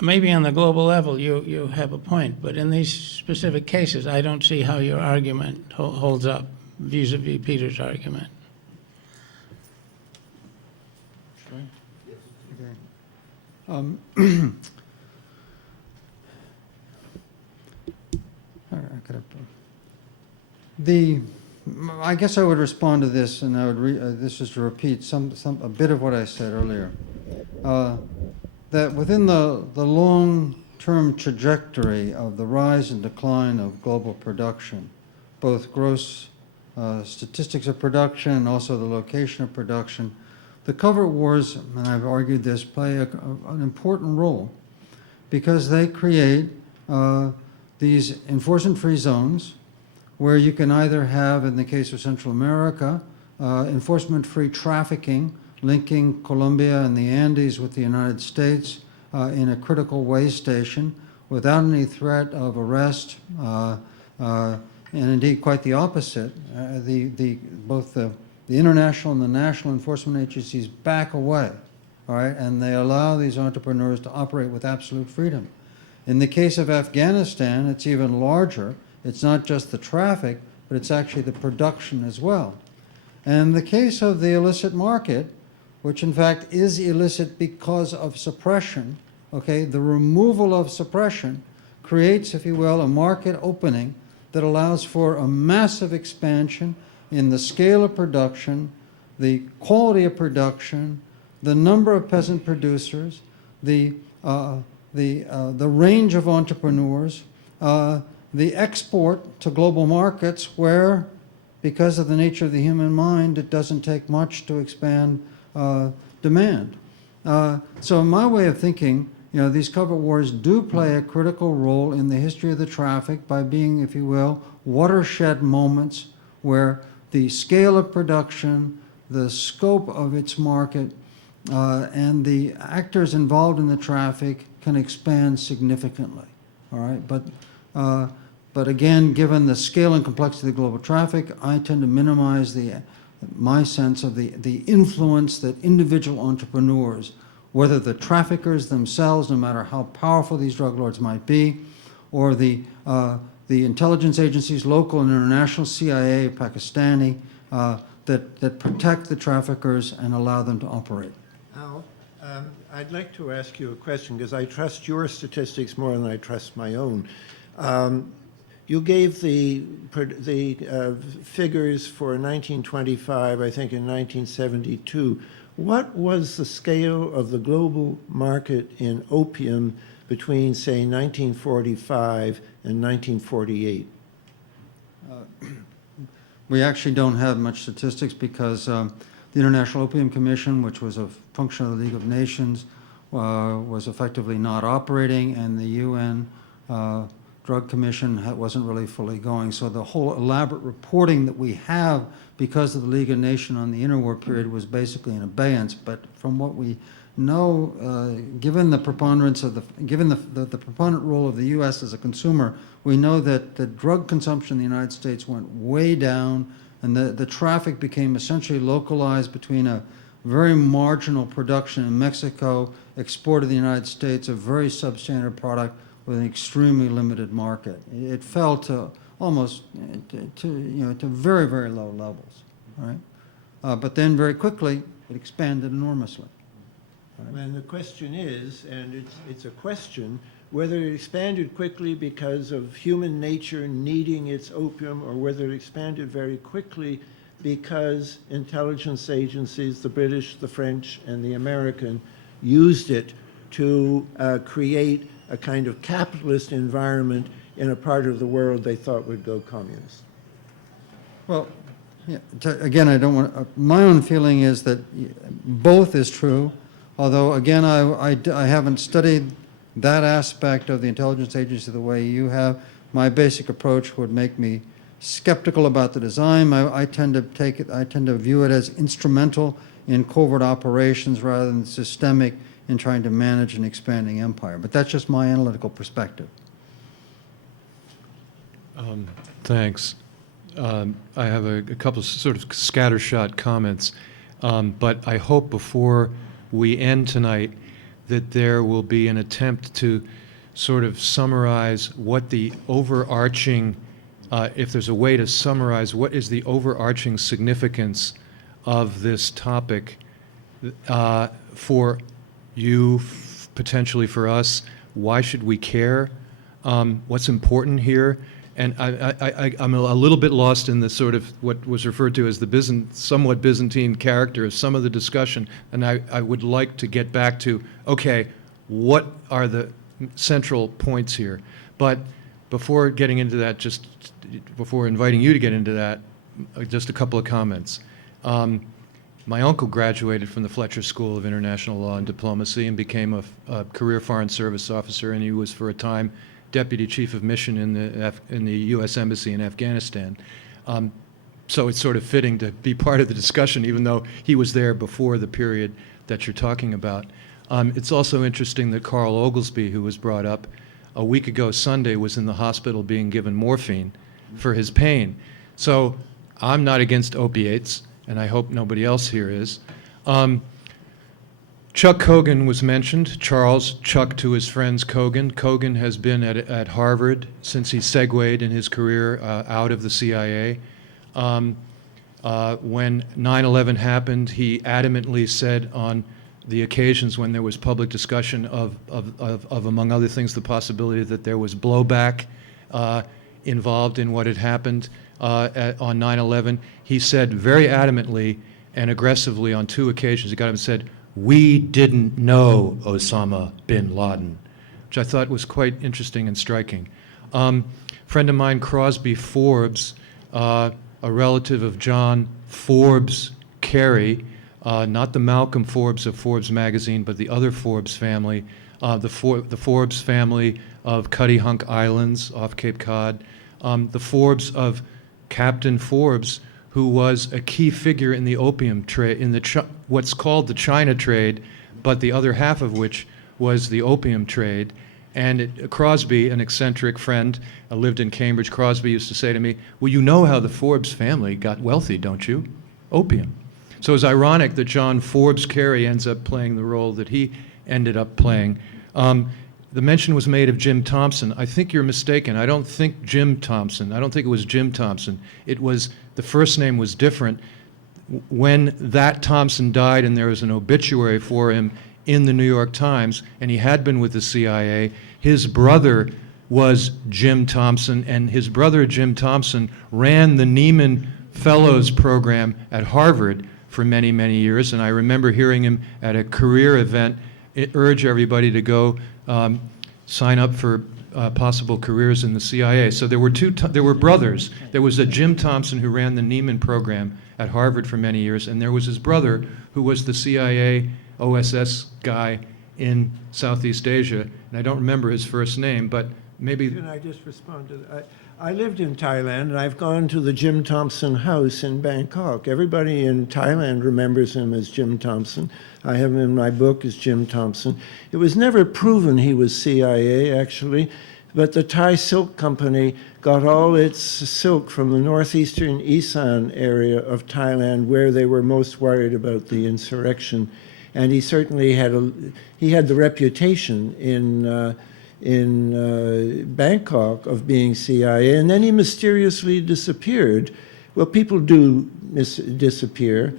maybe on the global level you have a point, but in these specific cases, I don't see how your argument holds up vis-a-vis Peter's argument. I guess I would respond to this, and I would this is to repeat a bit of what I said earlier. That within the long-term trajectory of the rise and decline of global production, both gross statistics of production and also the location of production, the covert wars, and I've argued this, play an important role, because they create these enforcement-free zones where you can either have, in the case of Central America, enforcement-free trafficking linking Colombia and the Andes with the United States in a critical way station without any threat of arrest, and indeed quite the opposite. Both the international and the national enforcement agencies back away, all right, and they allow these entrepreneurs to operate with absolute freedom. In the case of Afghanistan, it's even larger. It's not just the traffic, but it's actually the production as well. And in the case of the illicit market, which in fact is illicit because of suppression okay, the removal of suppression creates, if you will, a market opening that allows for a massive expansion in the scale of production, the quality of production, the number of peasant producers, the range of entrepreneurs, the export to global markets where, because of the nature of the human mind, it doesn't take much to expand demand. So in my way of thinking, these covert wars do play a critical role in the history of the traffic by being, if you will, watershed moments where the scale of production, the scope of its market, and the actors involved in the traffic can expand significantly. All right, but again, given the scale and complexity of the global traffic, I tend to minimize my sense of the influence that individual entrepreneurs, whether the traffickers themselves, no matter how powerful these drug lords might be, or the intelligence agencies, local and international, CIA, Pakistani, that protect the traffickers and allow them to operate. Al, I'd like to ask you a question because I trust your statistics more than I trust my own. You gave the figures for 1925, I think in 1972. What was the scale of the global market in opium between, say, 1945 and 1948? We actually don't have much statistics because the International Opium Commission, which was a function of the League of Nations, was effectively not operating, and the UN Drug Commission wasn't really fully going. So the whole elaborate reporting that we have because of the League of Nations on the interwar period was basically in abeyance. But from what we know, given the preponderance of the preponderant role of the U.S. as a consumer, we know that the drug consumption in the United States went way down, and the traffic became essentially localized between a very marginal production in Mexico, exported to the United States, a very substandard product with an extremely limited market. It fell to almost to very, very low levels, right? But then very quickly it expanded enormously. And the question is, and it's a question, whether it expanded quickly because of human nature needing its opium, or whether it expanded very quickly because intelligence agencies, the British, the French, and the American, used it to create a kind of capitalist environment in a part of the world they thought would go communist. Well, yeah, again, I don't want. My own feeling is that both is true, although again, I haven't studied that aspect of the intelligence agency the way you have. My basic approach would make me skeptical about the design. I tend to view it as instrumental in covert operations rather than systemic in trying to manage an expanding empire. But that's just my analytical perspective. Thanks. I have a couple of sort of scattershot comments, but I hope before we end tonight that there will be an attempt to sort of summarize what the overarching, if there's a way to summarize what is the overarching significance of this topic for you, potentially for us. Why should we care? What's important here? And I'm a little bit lost in the sort of what was referred to as the somewhat Byzantine character of some of the discussion, and I would like to get back to, okay, what are the central points here? But before getting into that, just before inviting you to get into that, just a couple of comments. My uncle graduated from the Fletcher School of International Law and Diplomacy and became a career Foreign Service officer, and he was for a time Deputy Chief of Mission in the U.S. Embassy in Afghanistan. So it's sort of fitting to be part of the discussion, even though he was there before the period that you're talking about. It's also interesting that Carl Oglesby, who was brought up a week ago Sunday, was in the hospital being given morphine for his pain. So I'm not against opiates, and I hope nobody else here is. Chuck Kogan was mentioned. Charles Chuck to his friends Kogan. Kogan has been at Harvard since he segued in his career out of the CIA. When 9/11 happened, he adamantly said on the occasions when there was public discussion of among other things, the possibility that there was blowback involved in what had happened on 9/11. He said very adamantly and aggressively on 2 occasions, he got up and said, "We didn't know Osama bin Laden," which I thought was quite interesting and striking. Friend of mine, Crosby Forbes, a relative of John Forbes Carey, not the Malcolm Forbes of Forbes magazine, but the other Forbes family, the Forbes family of Cuttyhunk Islands off Cape Cod, the Forbes of Captain Forbes, who was a key figure in the opium trade, in the what's called the China trade, but the other half of which was the opium trade. And Crosby, an eccentric friend, lived in Cambridge. Crosby used to say to me, "Well, you know how the Forbes family got wealthy, don't you? Opium." So it's ironic that John Forbes Carey ends up playing the role that he ended up playing. The mention was made of Jim Thompson. I think you're mistaken. I don't think Jim Thompson. I don't think it was Jim Thompson. It was, the first name was different. When that Thompson died and there was an obituary for him in the New York Times, and he had been with the CIA, his brother was Jim Thompson, and his brother Jim Thompson ran the Nieman Fellows program at Harvard for many, many years, and I remember hearing him at a career event urge everybody to go sign up for possible careers in the CIA. So there were brothers. There was a Jim Thompson who ran the Nieman program at Harvard for many years, and there was his brother who was the CIA OSS guy in Southeast Asia, and I don't remember his first name, but maybe... Can I just respond to that? I lived in Thailand, and I've gone to the Jim Thompson house in Bangkok. Everybody in Thailand remembers him as Jim Thompson. I have him in my book as Jim Thompson. It was never proven he was CIA, actually, but the Thai Silk Company got all its silk from the northeastern Isan area of Thailand, where they were most worried about the insurrection. And he certainly had the reputation in Bangkok of being CIA, and then he mysteriously disappeared. Well, people do disappear,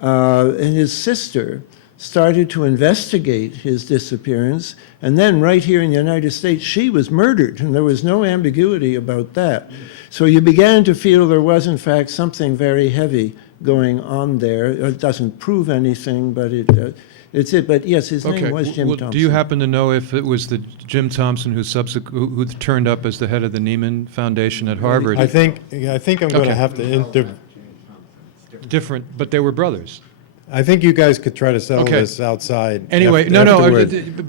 and his sister started to investigate his disappearance, and then right here in the United States, she was murdered, and there was no ambiguity about that. So you began to feel there was, in fact, something very heavy going on there. It doesn't prove anything, but it's it. But yes, his name was Jim Thompson. Do you happen to know if it was the Jim Thompson who turned up as the head of the Nieman Foundation at Harvard? I think I'm going to have to Different, but they were brothers. I think you guys could try to settle this outside. Anyway, afterward.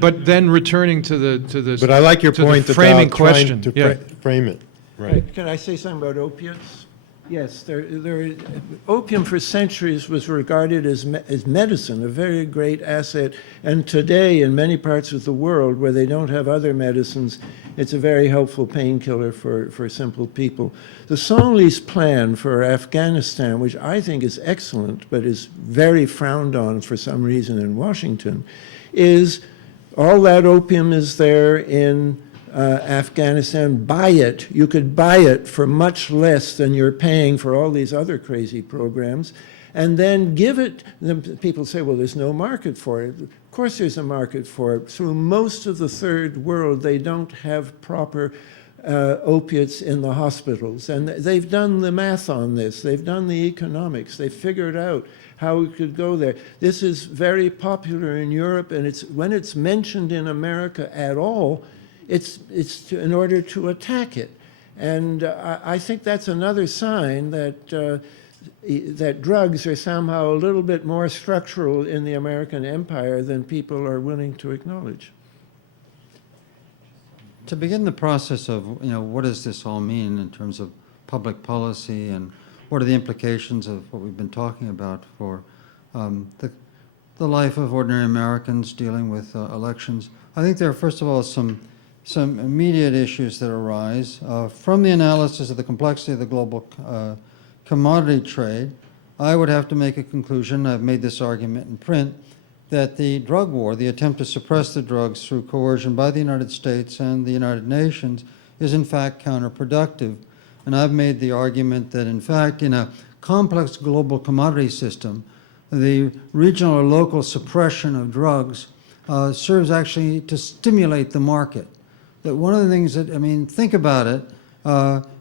but then returning to the. But I like your to the point framing about question. trying to frame it. Right. Can I say something about opiates? Yes, opium for centuries was regarded as medicine, a very great asset. And today, in many parts of the world where they don't have other medicines, it's a very helpful painkiller for simple people. The Songlis plan for Afghanistan, which I think is excellent, but is very frowned on for some reason in Washington, is all that opium is there in Afghanistan. Buy it. You could buy it for much less than you're paying for all these other crazy programs, and then give it. People say, well, there's no market for it. Of course there's a market for it. Through most of the third world, they don't have proper opiates in the hospitals, and they've done the math on this. They've done the economics. They've figured out how it could go there. This is very popular in Europe, and when it's mentioned in America at all, it's in order to attack it. And I think that's another sign that that drugs are somehow a little bit more structural in the American empire than people are willing to acknowledge. To begin the process of, what does this all mean in terms of public policy, and what are the implications of what we've been talking about for the life of ordinary Americans dealing with elections, I think there are, first of all, some immediate issues that arise from the analysis of the complexity of the global commodity trade. I would have to make a conclusion, I've made this argument in print, that the drug war, the attempt to suppress the drugs through coercion by the United States and the United Nations, is in fact counterproductive. And I've made the argument that, in fact, in a complex global commodity system, the regional or local suppression of drugs serves actually to stimulate the market. That one of the things that, I mean, think about it,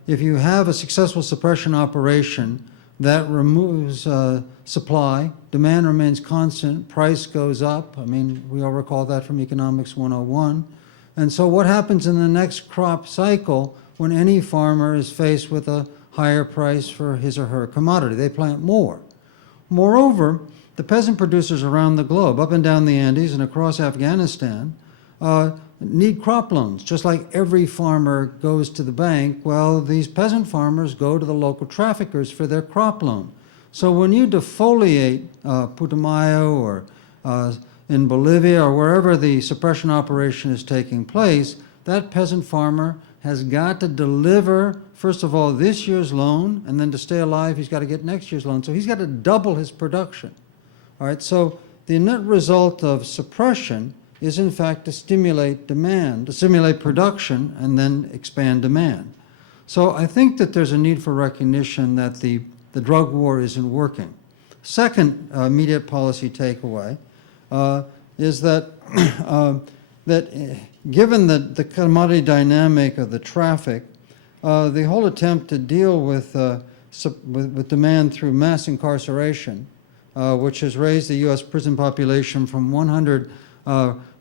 if you have a successful suppression operation that removes supply, demand remains constant, price goes up. I mean, we all recall that from Economics 101. And so what happens in the next crop cycle when any farmer is faced with a higher price for his or her commodity? They plant more. Moreover, the peasant producers around the globe, up and down the Andes and across Afghanistan, need crop loans. Just like every farmer goes to the bank, well, these peasant farmers go to the local traffickers for their crop loan. So when you defoliate Putumayo or in Bolivia or wherever the suppression operation is taking place, that peasant farmer has got to deliver, first of all, this year's loan, and then to stay alive, he's got to get next year's loan. So he's got to double his production. All right, so the net result of suppression is in fact to stimulate demand, to stimulate production, and then expand demand. So I think that there's a need for recognition that the drug war isn't working. Second immediate policy takeaway is that, given the commodity dynamic of the traffic, the whole attempt to deal with demand through mass incarceration, which has raised the U.S. prison population from 100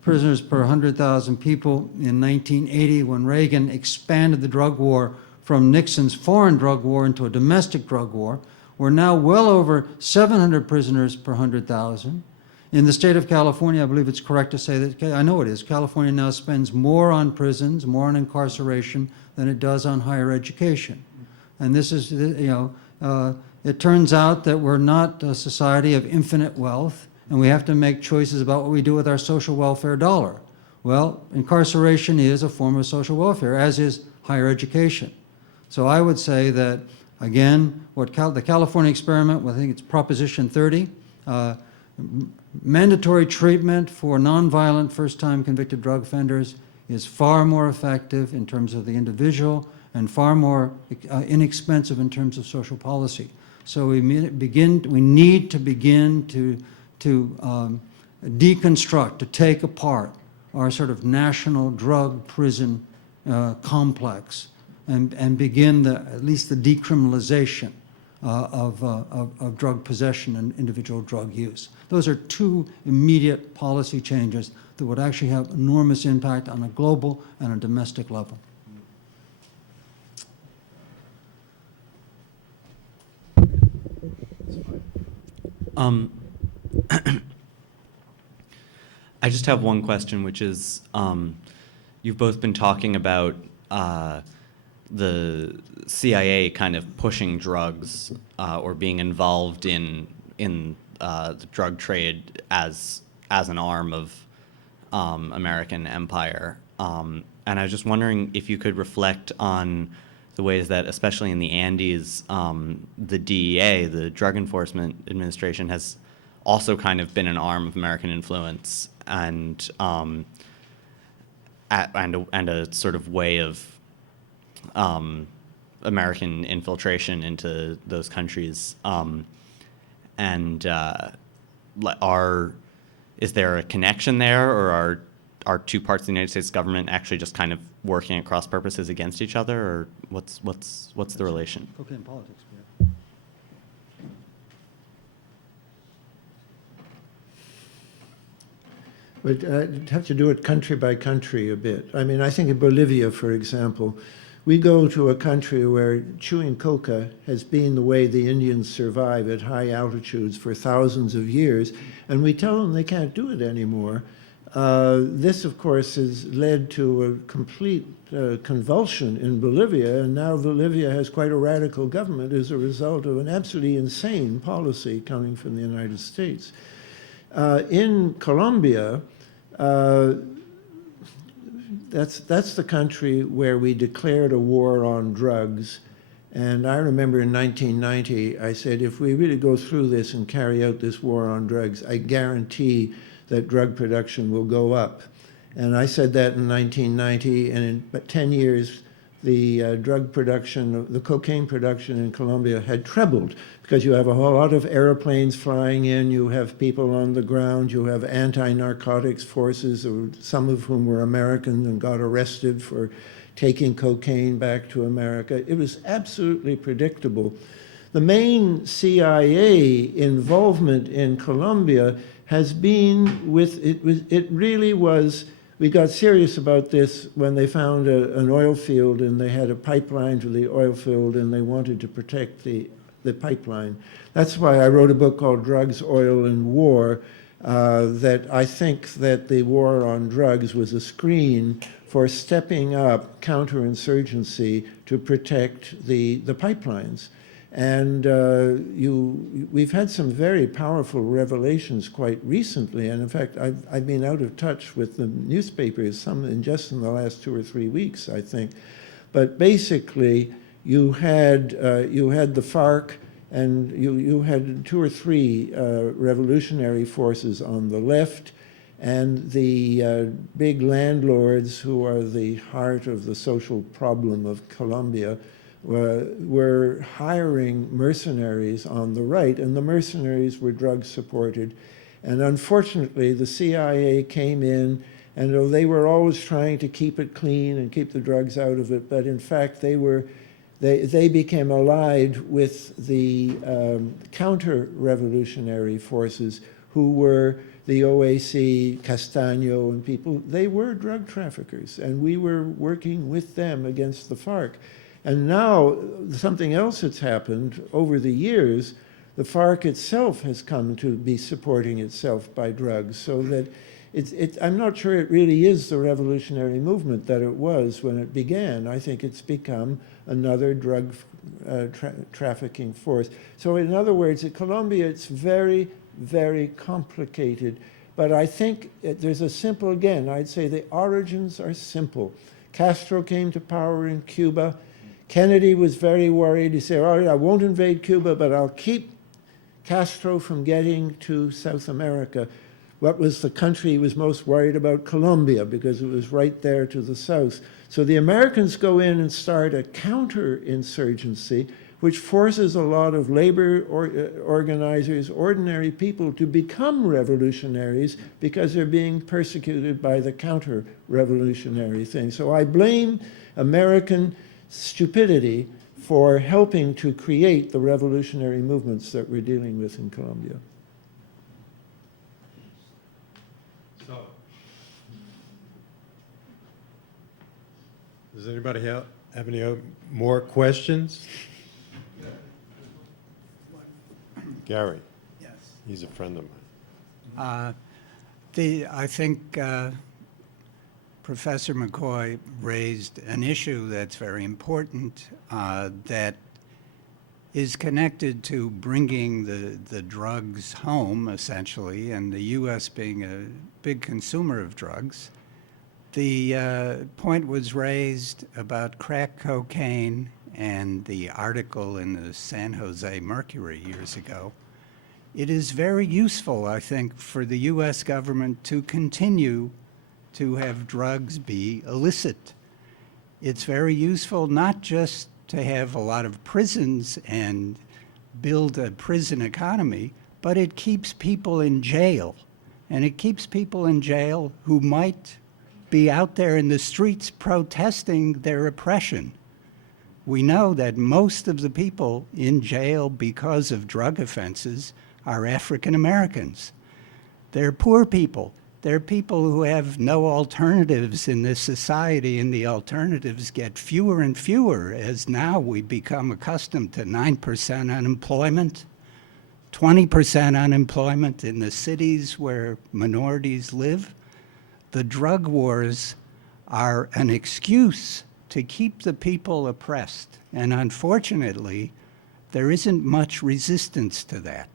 prisoners per 100,000 people in 1980 when Reagan expanded the drug war from Nixon's foreign drug war into a domestic drug war. We're now well over 700 prisoners per 100,000. In the state of California, I believe it's correct to say that, I know it is, California now spends more on prisons, more on incarceration than it does on higher education. And this is, it turns out that we're not a society of infinite wealth, and we have to make choices about what we do with our social welfare dollar. Well, incarceration is a form of social welfare, as is higher education. So I would say that, again, what the California experiment, I think it's Proposition 30, mandatory treatment for nonviolent first-time convicted drug offenders is far more effective in terms of the individual and far more inexpensive in terms of social policy. So we need to begin to deconstruct, to take apart our sort of national drug prison complex and begin at least the decriminalization of drug possession and individual drug use. Those are two immediate policy changes that would actually have enormous impact on a global and a domestic level. I just have one question, which is, you've both been talking about the CIA kind of pushing drugs or being involved in the drug trade as an arm of American empire. And I was just wondering if you could reflect on the ways that, especially in the Andes, the DEA, the Drug Enforcement Administration, has also kind of been an arm of American influence and a sort of way of American infiltration into those countries. Is there a connection there, or are two parts of the United States government actually just kind of working at cross purposes against each other, or what's the relation? Cocaine politics, yeah. But I'd have to do it country by country a bit. I mean, I think in Bolivia, for example, we go to a country where chewing coca has been the way the Indians survive at high altitudes for thousands of years, and we tell them they can't do it anymore. This, of course, has led to a complete convulsion in Bolivia, and now Bolivia has quite a radical government as a result of an absolutely insane policy coming from the United States. In Colombia, that's the country where we declared a war on drugs. And I remember in 1990, I said, if we really go through this and carry out this war on drugs, I guarantee that drug production will go up. And I said that in 1990, and in 10 years, drug production, the cocaine production in Colombia had trebled, because you have a whole lot of airplanes flying in, you have people on the ground, you have anti-narcotics forces, some of whom were American and got arrested for taking cocaine back to America. It was absolutely predictable. The main CIA involvement in Colombia has been with, it really was, we got serious about this when they found an oil field and they had a pipeline to the oil field and they wanted to protect the pipeline. That's why I wrote a book called Drugs, Oil, and War, that I think that the war on drugs was a screen for stepping up counterinsurgency to protect the pipelines. And we've had some very powerful revelations quite recently. And in fact, I've been out of touch with the newspapers, just in the last 2 or 3 weeks, I think. But basically, you had the FARC, and you had 2 or 3 revolutionary forces on the left, and the big landlords who are the heart of the social problem of Colombia were hiring mercenaries on the right, and the mercenaries were drug supported. And unfortunately, the CIA came in, and they were always trying to keep it clean and keep the drugs out of it, but in fact they became allied with the counter-revolutionary forces, who were the OAC, Castaño, and people. They were drug traffickers, and we were working with them against the FARC. And now something else that's happened over the years, the FARC itself has come to be supporting itself by drugs, so that I'm not sure it really is the revolutionary movement that it was when it began. I think it's become another drug trafficking force. So in other words, in Colombia, it's very, very complicated. But I think there's a simple, again, I'd say the origins are simple. Castro came to power in Cuba. Kennedy was very worried. He said, all right, I won't invade Cuba, but I'll keep Castro from getting to South America. What was the country he was most worried about? Colombia, because it was right there to the south. So the Americans go in and start a counterinsurgency, which forces a lot of labor organizers, ordinary people, to become revolutionaries because they're being persecuted by the counter-revolutionary thing. So I blame American stupidity for helping to create the revolutionary movements that we're dealing with in Colombia. So, does anybody have any more questions? Gary. Yes. He's a friend of mine. I think Professor McCoy raised an issue that's very important, that is connected to bringing the drugs home, essentially, and the U.S. being a big consumer of drugs. The point was raised about crack cocaine and the article in the San Jose Mercury years ago. It is very useful, I think, for the U.S. government to continue to have drugs be illicit. It's very useful not just to have a lot of prisons and build a prison economy, but it keeps people in jail. And it keeps people in jail who might be out there in the streets protesting their oppression. We know that most of the people in jail because of drug offenses are African Americans. They're poor people. They're people who have no alternatives in this society, and the alternatives get fewer and fewer as now we become accustomed to 9% unemployment, 20% unemployment in the cities where minorities live. The drug wars are an excuse to keep the people oppressed, and unfortunately, there isn't much resistance to that.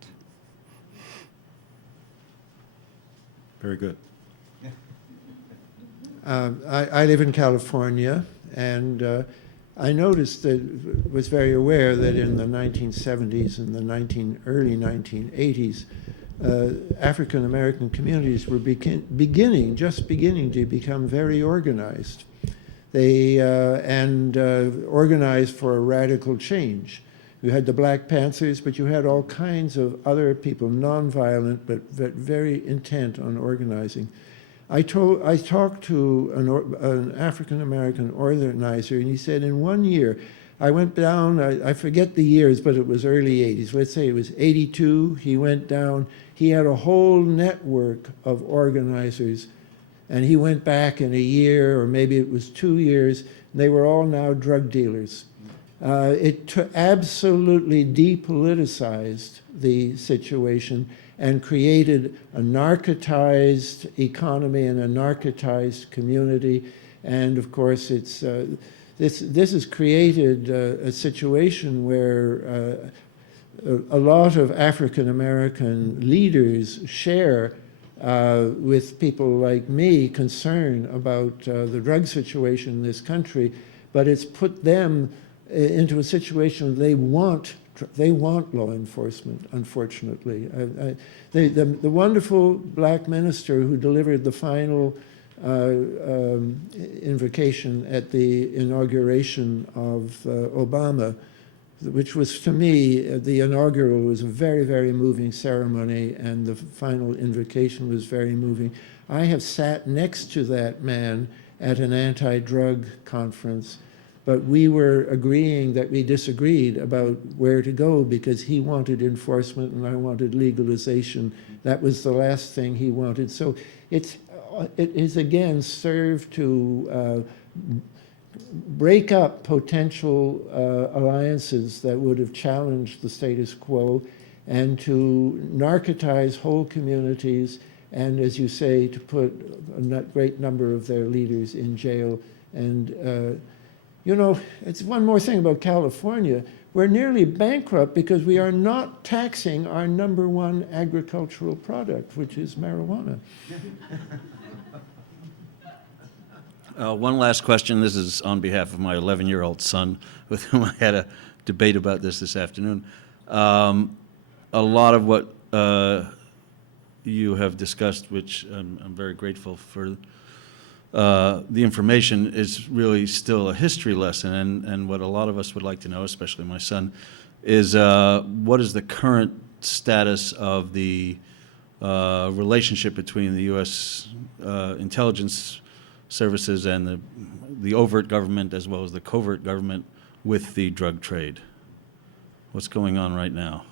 Very good. I live in California, and I noticed that, was very aware that in the 1970s and the early 1980s, African American communities were just beginning to become very organized. They organized for a radical change. You had the Black Panthers, but you had all kinds of other people, nonviolent, but very intent on organizing. I talked to an African-American organizer, and he said in 1 year, I went down, I forget the years, but it was early 80s. Let's say it was 82. He went down. He had a whole network of organizers, and he went back in a year, or maybe it was 2 years, and they were all now drug dealers. It absolutely depoliticized the situation and created a narcotized economy and a narcotized community. And of course, this has created a situation where a lot of African American leaders share with people like me concern about the drug situation in this country, but it's put them into a situation they want law enforcement, unfortunately. The wonderful black minister who delivered the final invocation at the inauguration of Obama, which was, to me, the inaugural was a very, very moving ceremony, and the final invocation was very moving. I have sat next to that man at an anti-drug conference, but we were agreeing that we disagreed about where to go because he wanted enforcement and I wanted legalization. That was the last thing he wanted. So it is again served to break up potential alliances that would have challenged the status quo and to narcotize whole communities and, as you say, to put a great number of their leaders in jail. And you know, it's one more thing about California. We're nearly bankrupt because we are not taxing our #1 agricultural product, which is marijuana. One last question. This is on behalf of my 11-year-old son, with whom I had a debate about this afternoon. A lot of what you have discussed, which I'm very grateful for, the information is really still a history lesson, and what a lot of us would like to know, especially my son, is what is the current status of the relationship between the U.S. Intelligence services and the overt government as well as the covert government with the drug trade? What's going on right now?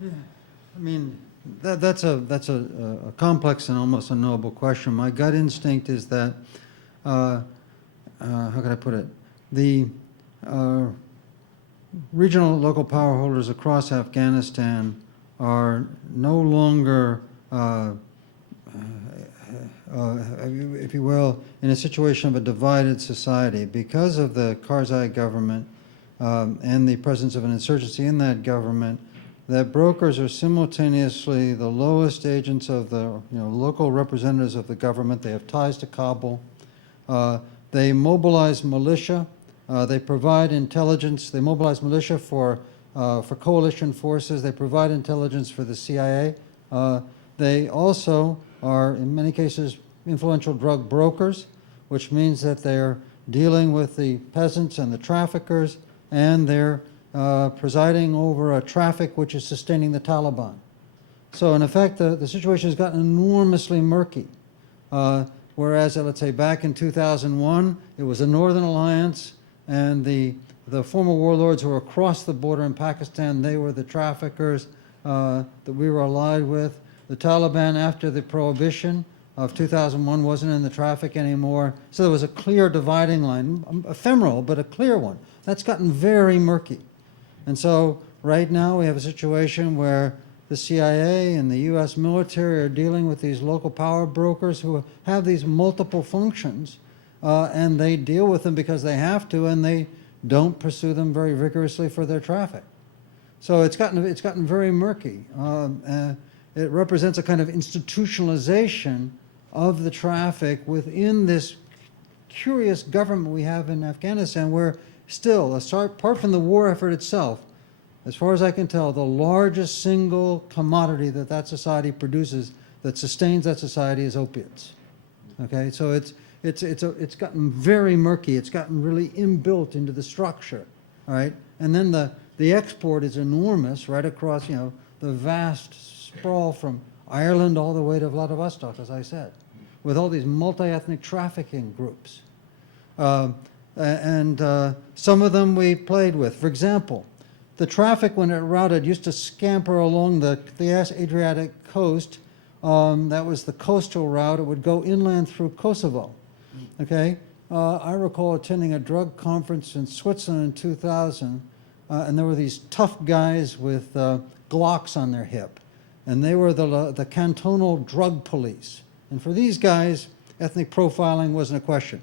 I mean, that's a complex and almost unknowable question. My gut instinct is that, how can I put it? The regional local power holders across Afghanistan are no longer, if you will, in a situation of a divided society because of the Karzai government and the presence of an insurgency in that government. That brokers are simultaneously the lowest agents of the local representatives of the government. They have ties to Kabul. They mobilize militia. They provide intelligence. They mobilize militia for coalition forces. They provide intelligence for the CIA. They also are, in many cases, influential drug brokers, which means that they're dealing with the peasants and the traffickers, and they're presiding over a traffic which is sustaining the Taliban. So in effect, the situation has gotten enormously murky. Whereas, let's say, back in 2001, it was a Northern Alliance, and the former warlords who were across the border in Pakistan, they were the traffickers that we were allied with. The Taliban, after the prohibition of 2001, wasn't in the traffic anymore. So there was a clear dividing line, ephemeral, but a clear one. That's gotten very murky. And so right now we have a situation where the CIA and the U.S. military are dealing with these local power brokers who have these multiple functions, and they deal with them because they have to, and they don't pursue them very vigorously for their traffic. So it's gotten very murky. It represents a kind of institutionalization of the traffic within this curious government we have in Afghanistan, where still, apart from the war effort itself, as far as I can tell, the largest single commodity that society produces that sustains that society is opiates. Okay, so it's gotten very murky. It's gotten really inbuilt into the structure, all right? And then the export is enormous right across, the vast sprawl from Ireland all the way to Vladivostok, as I said, with all these multi-ethnic trafficking groups. And some of them we played with. For example, the traffic, when it routed, used to scamper along the Adriatic coast. That was the coastal route. It would go inland through Kosovo. Okay? I recall attending a drug conference in Switzerland in 2000, and there were these tough guys with Glocks on their hip. And they were the cantonal drug police. And for these guys, ethnic profiling wasn't a question.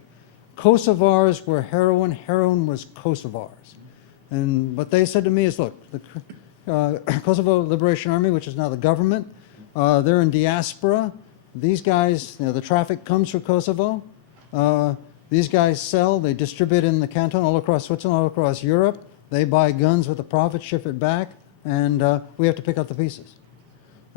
Kosovars were heroin, heroin was Kosovars. And what they said to me is, look, the Kosovo Liberation Army, which is now the government, they're in diaspora. These guys, the traffic comes through Kosovo. These guys sell, they distribute in the canton all across Switzerland, all across Europe. They buy guns with the profit, ship it back, and we have to pick up the pieces.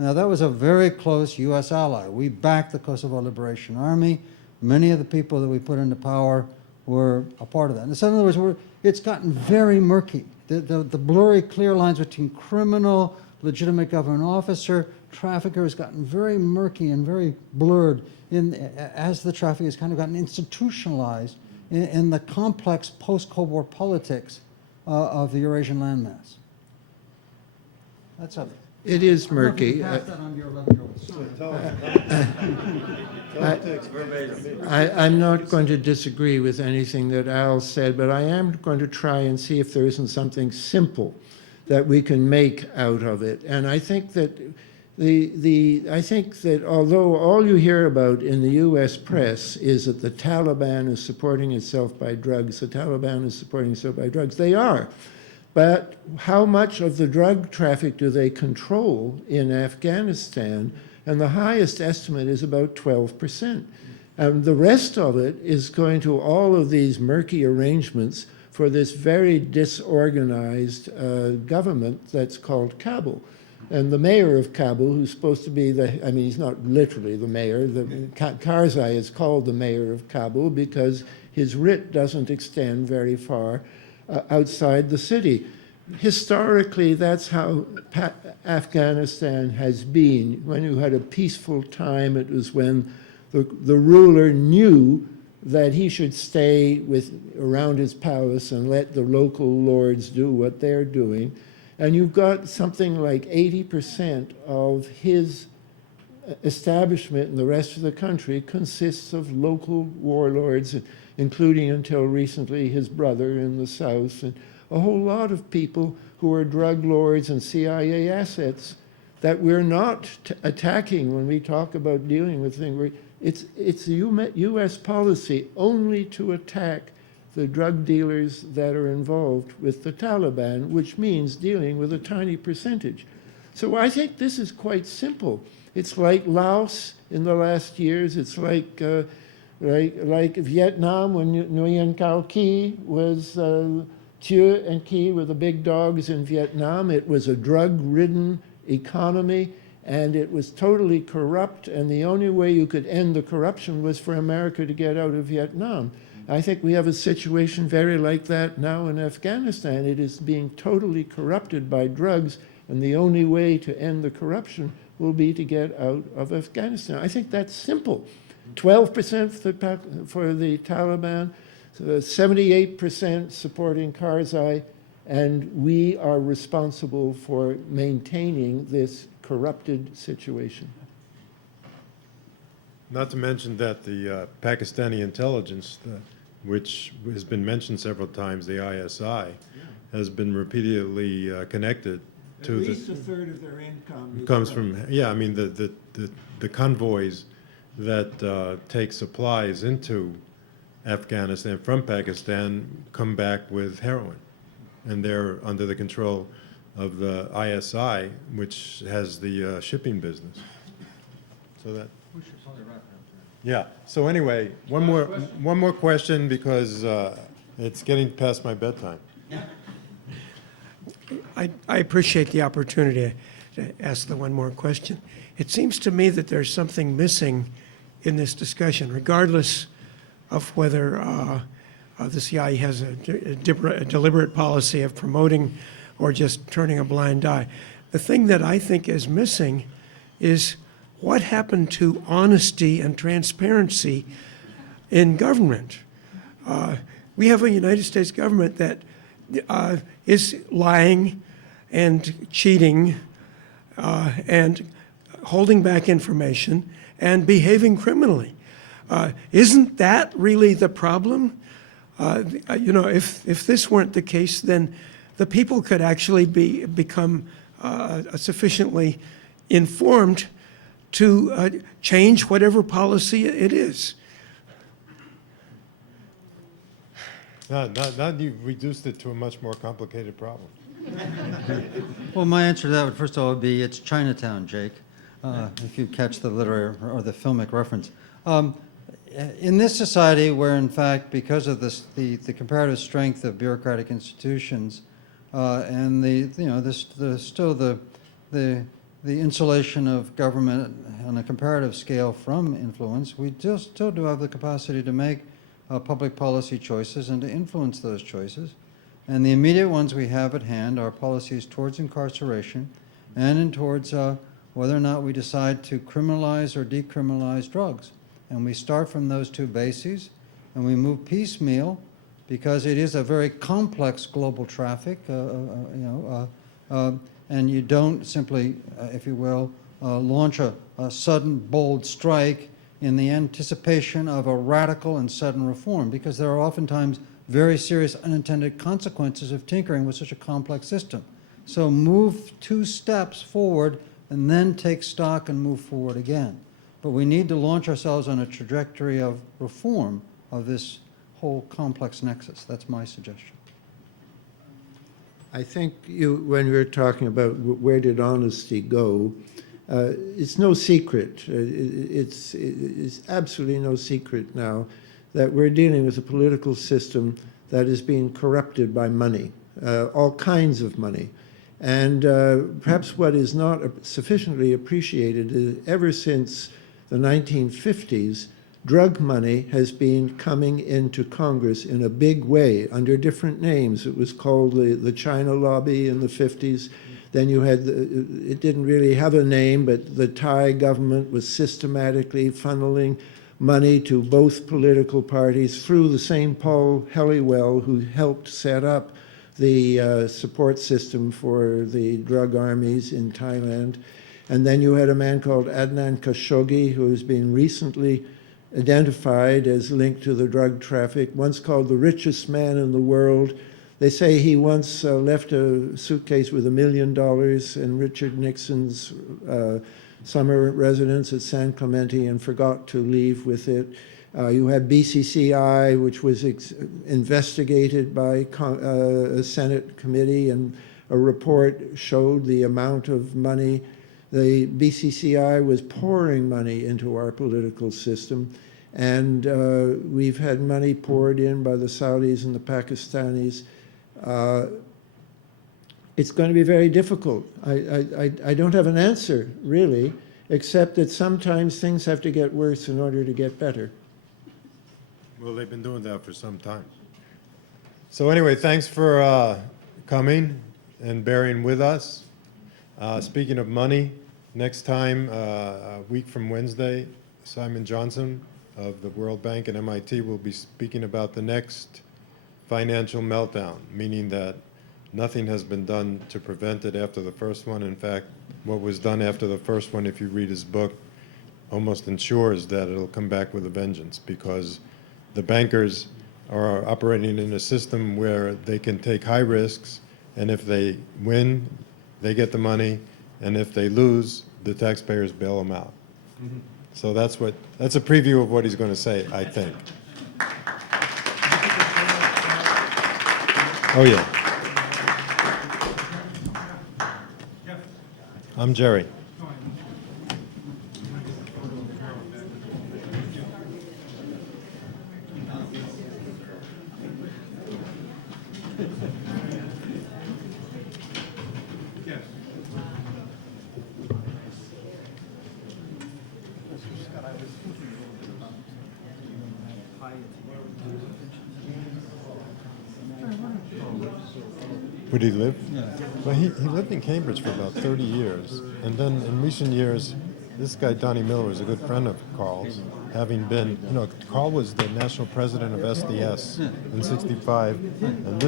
Now, that was a very close U.S. ally. We backed the Kosovo Liberation Army. Many of the people that we put into power were a part of that. And so in other words, it's gotten very murky. The blurry, clear lines between criminal, legitimate government officer, trafficker has gotten very murky and very blurred as the traffic has kind of gotten institutionalized in the complex post-Cold War politics of the Eurasian landmass. That's a... It is murky. I'm not going to disagree with anything that Al said, but I am going to try and see if there isn't something simple that we can make out of it. And I think that I think that although all you hear about in the U.S. press is that the Taliban is supporting itself by drugs, the Taliban is supporting itself by drugs, they are. But how much of the drug traffic do they control in Afghanistan? And the highest estimate is about 12%. And the rest of it is going to all of these murky arrangements for this very disorganized government that's called Kabul. And the mayor of Kabul, who's supposed to be he's not literally the mayor, Karzai is called the mayor of Kabul because his writ doesn't extend very far outside the city. Historically, that's how Afghanistan has been. When you had a peaceful time, it was when the ruler knew that he should stay around his palace and let the local lords do what they're doing. And you've got something like 80% of his establishment in the rest of the country consists of local warlords, including until recently his brother in the south, and a whole lot of people who are drug lords and CIA assets that we're not attacking when we talk about dealing with things. It's the U.S. policy only to attack the drug dealers that are involved with the Taliban, which means dealing with a tiny percentage. So I think this is quite simple. It's like Laos in the last years. It's like Vietnam when Nguyen Cao Qui was Thieu and Qui were the big dogs in Vietnam. It was a drug-ridden economy, and it was totally corrupt, and the only way you could end the corruption was for America to get out of Vietnam. I think we have a situation very like that now in Afghanistan. It is being totally corrupted by drugs, and the only way to end the corruption will be to get out of Afghanistan. I think that's simple. 12% for the Taliban, 78% supporting Karzai, and we are responsible for maintaining this corrupted situation. Not to mention that the Pakistani intelligence, which has been mentioned several times, the ISI, has been repeatedly connected to At least a third of their income comes from, yeah, I mean, the convoys that take supplies into Afghanistan from Pakistan come back with heroin, and they're under the control of the ISI, which has the shipping business. So that. Yeah. So anyway, one more question because it's getting past my bedtime. I appreciate the opportunity to ask the one more question. It seems to me that there's something missing in this discussion, regardless of whether the CIA has a deliberate policy of promoting or just turning a blind eye. The thing that I think is missing is what happened to honesty and transparency in government. We have a United States government that is lying and cheating and holding back information and behaving criminally. Isn't that really the problem? If this weren't the case, then the people could actually become sufficiently informed to change whatever policy it is. Now you've reduced it to a much more complicated problem. Well, my answer to that would, first of all, would be it's Chinatown, Jake, if you catch the literary or the filmic reference. In this society where, in fact, because of this, the comparative strength of bureaucratic institutions and the insulation of government on a comparative scale from influence, we still do have the capacity to make public policy choices and to influence those choices. And the immediate ones we have at hand are policies towards incarceration and towards whether or not we decide to criminalize or decriminalize drugs. And we start from those two bases, and we move piecemeal because it is a very complex global traffic, and you don't simply, if you will, launch a sudden, bold strike in the anticipation of a radical and sudden reform, because there are oftentimes very serious unintended consequences of tinkering with such a complex system. So move 2 steps forward and then take stock and move forward again. But we need to launch ourselves on a trajectory of reform of this whole complex nexus. That's my suggestion. I think when you're talking about where did honesty go, it's no secret. It's absolutely no secret now that we're dealing with a political system that is being corrupted by money, all kinds of money. And perhaps what is not sufficiently appreciated is ever since the 1950s, drug money has been coming into Congress in a big way under different names. It was called the China lobby in the 50s. Then you had, it didn't really have a name, but the Thai government was systematically funneling money to both political parties through the same Paul Helliwell, who helped set up the support system for the drug armies in Thailand. And then you had a man called Adnan Khashoggi, who has been recently identified as linked to the drug traffic, once called the richest man in the world. They say he once left a suitcase with $1 million in Richard Nixon's summer residence at San Clemente and forgot to leave with it. You had BCCI, which was investigated by a Senate committee, and a report showed the amount of money. The BCCI was pouring money into our political system, and we've had money poured in by the Saudis and the Pakistanis. It's going to be very difficult. I don't have an answer, really, except that sometimes things have to get worse in order to get better. Well, they've been doing that for some time. So anyway, thanks for coming and bearing with us. Speaking of money, next time, a week from Wednesday, Simon Johnson of the World Bank and MIT will be speaking about the next financial meltdown, meaning that nothing has been done to prevent it after the first one. In fact, what was done after the first one, if you read his book, almost ensures that it'll come back with a vengeance, because the bankers are operating in a system where they can take high risks, and if they win, they get the money, and if they lose, the taxpayers bail them out. Mm-hmm. So that's a preview of what he's going to say, I think. Oh, yeah. I'm Jerry. Would he live? Yeah. Well, he lived in Cambridge for about 30 years. And then in recent years, this guy, Donnie Miller, was a good friend of Carl's, having been, Carl was the national president of SDS in 65. And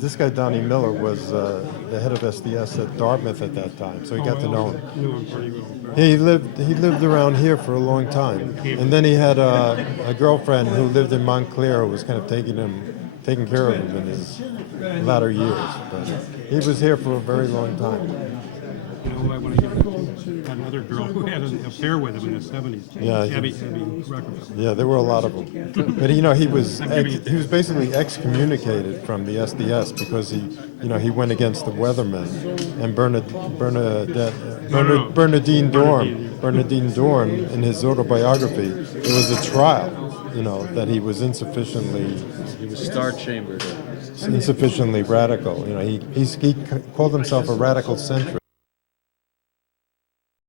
this guy, Donnie Miller, was the head of SDS at Dartmouth at that time. So he got to know him. Knew him pretty well. He lived around here for a long time. And then he had a girlfriend who lived in Montclair who was kind of taking care of him in his latter years. But he was here for a very long time. You know who I want to give it to? Another girl who had an affair with him in the 70s. Yeah, Abby Rockefeller. Yeah, there were a lot of them. But he was basically excommunicated from the SDS because he went against the Weathermen and Bernardine Dorn in his autobiography. There was a trial, that he was insufficiently Star-chambered. radical. He called himself a radical centrist.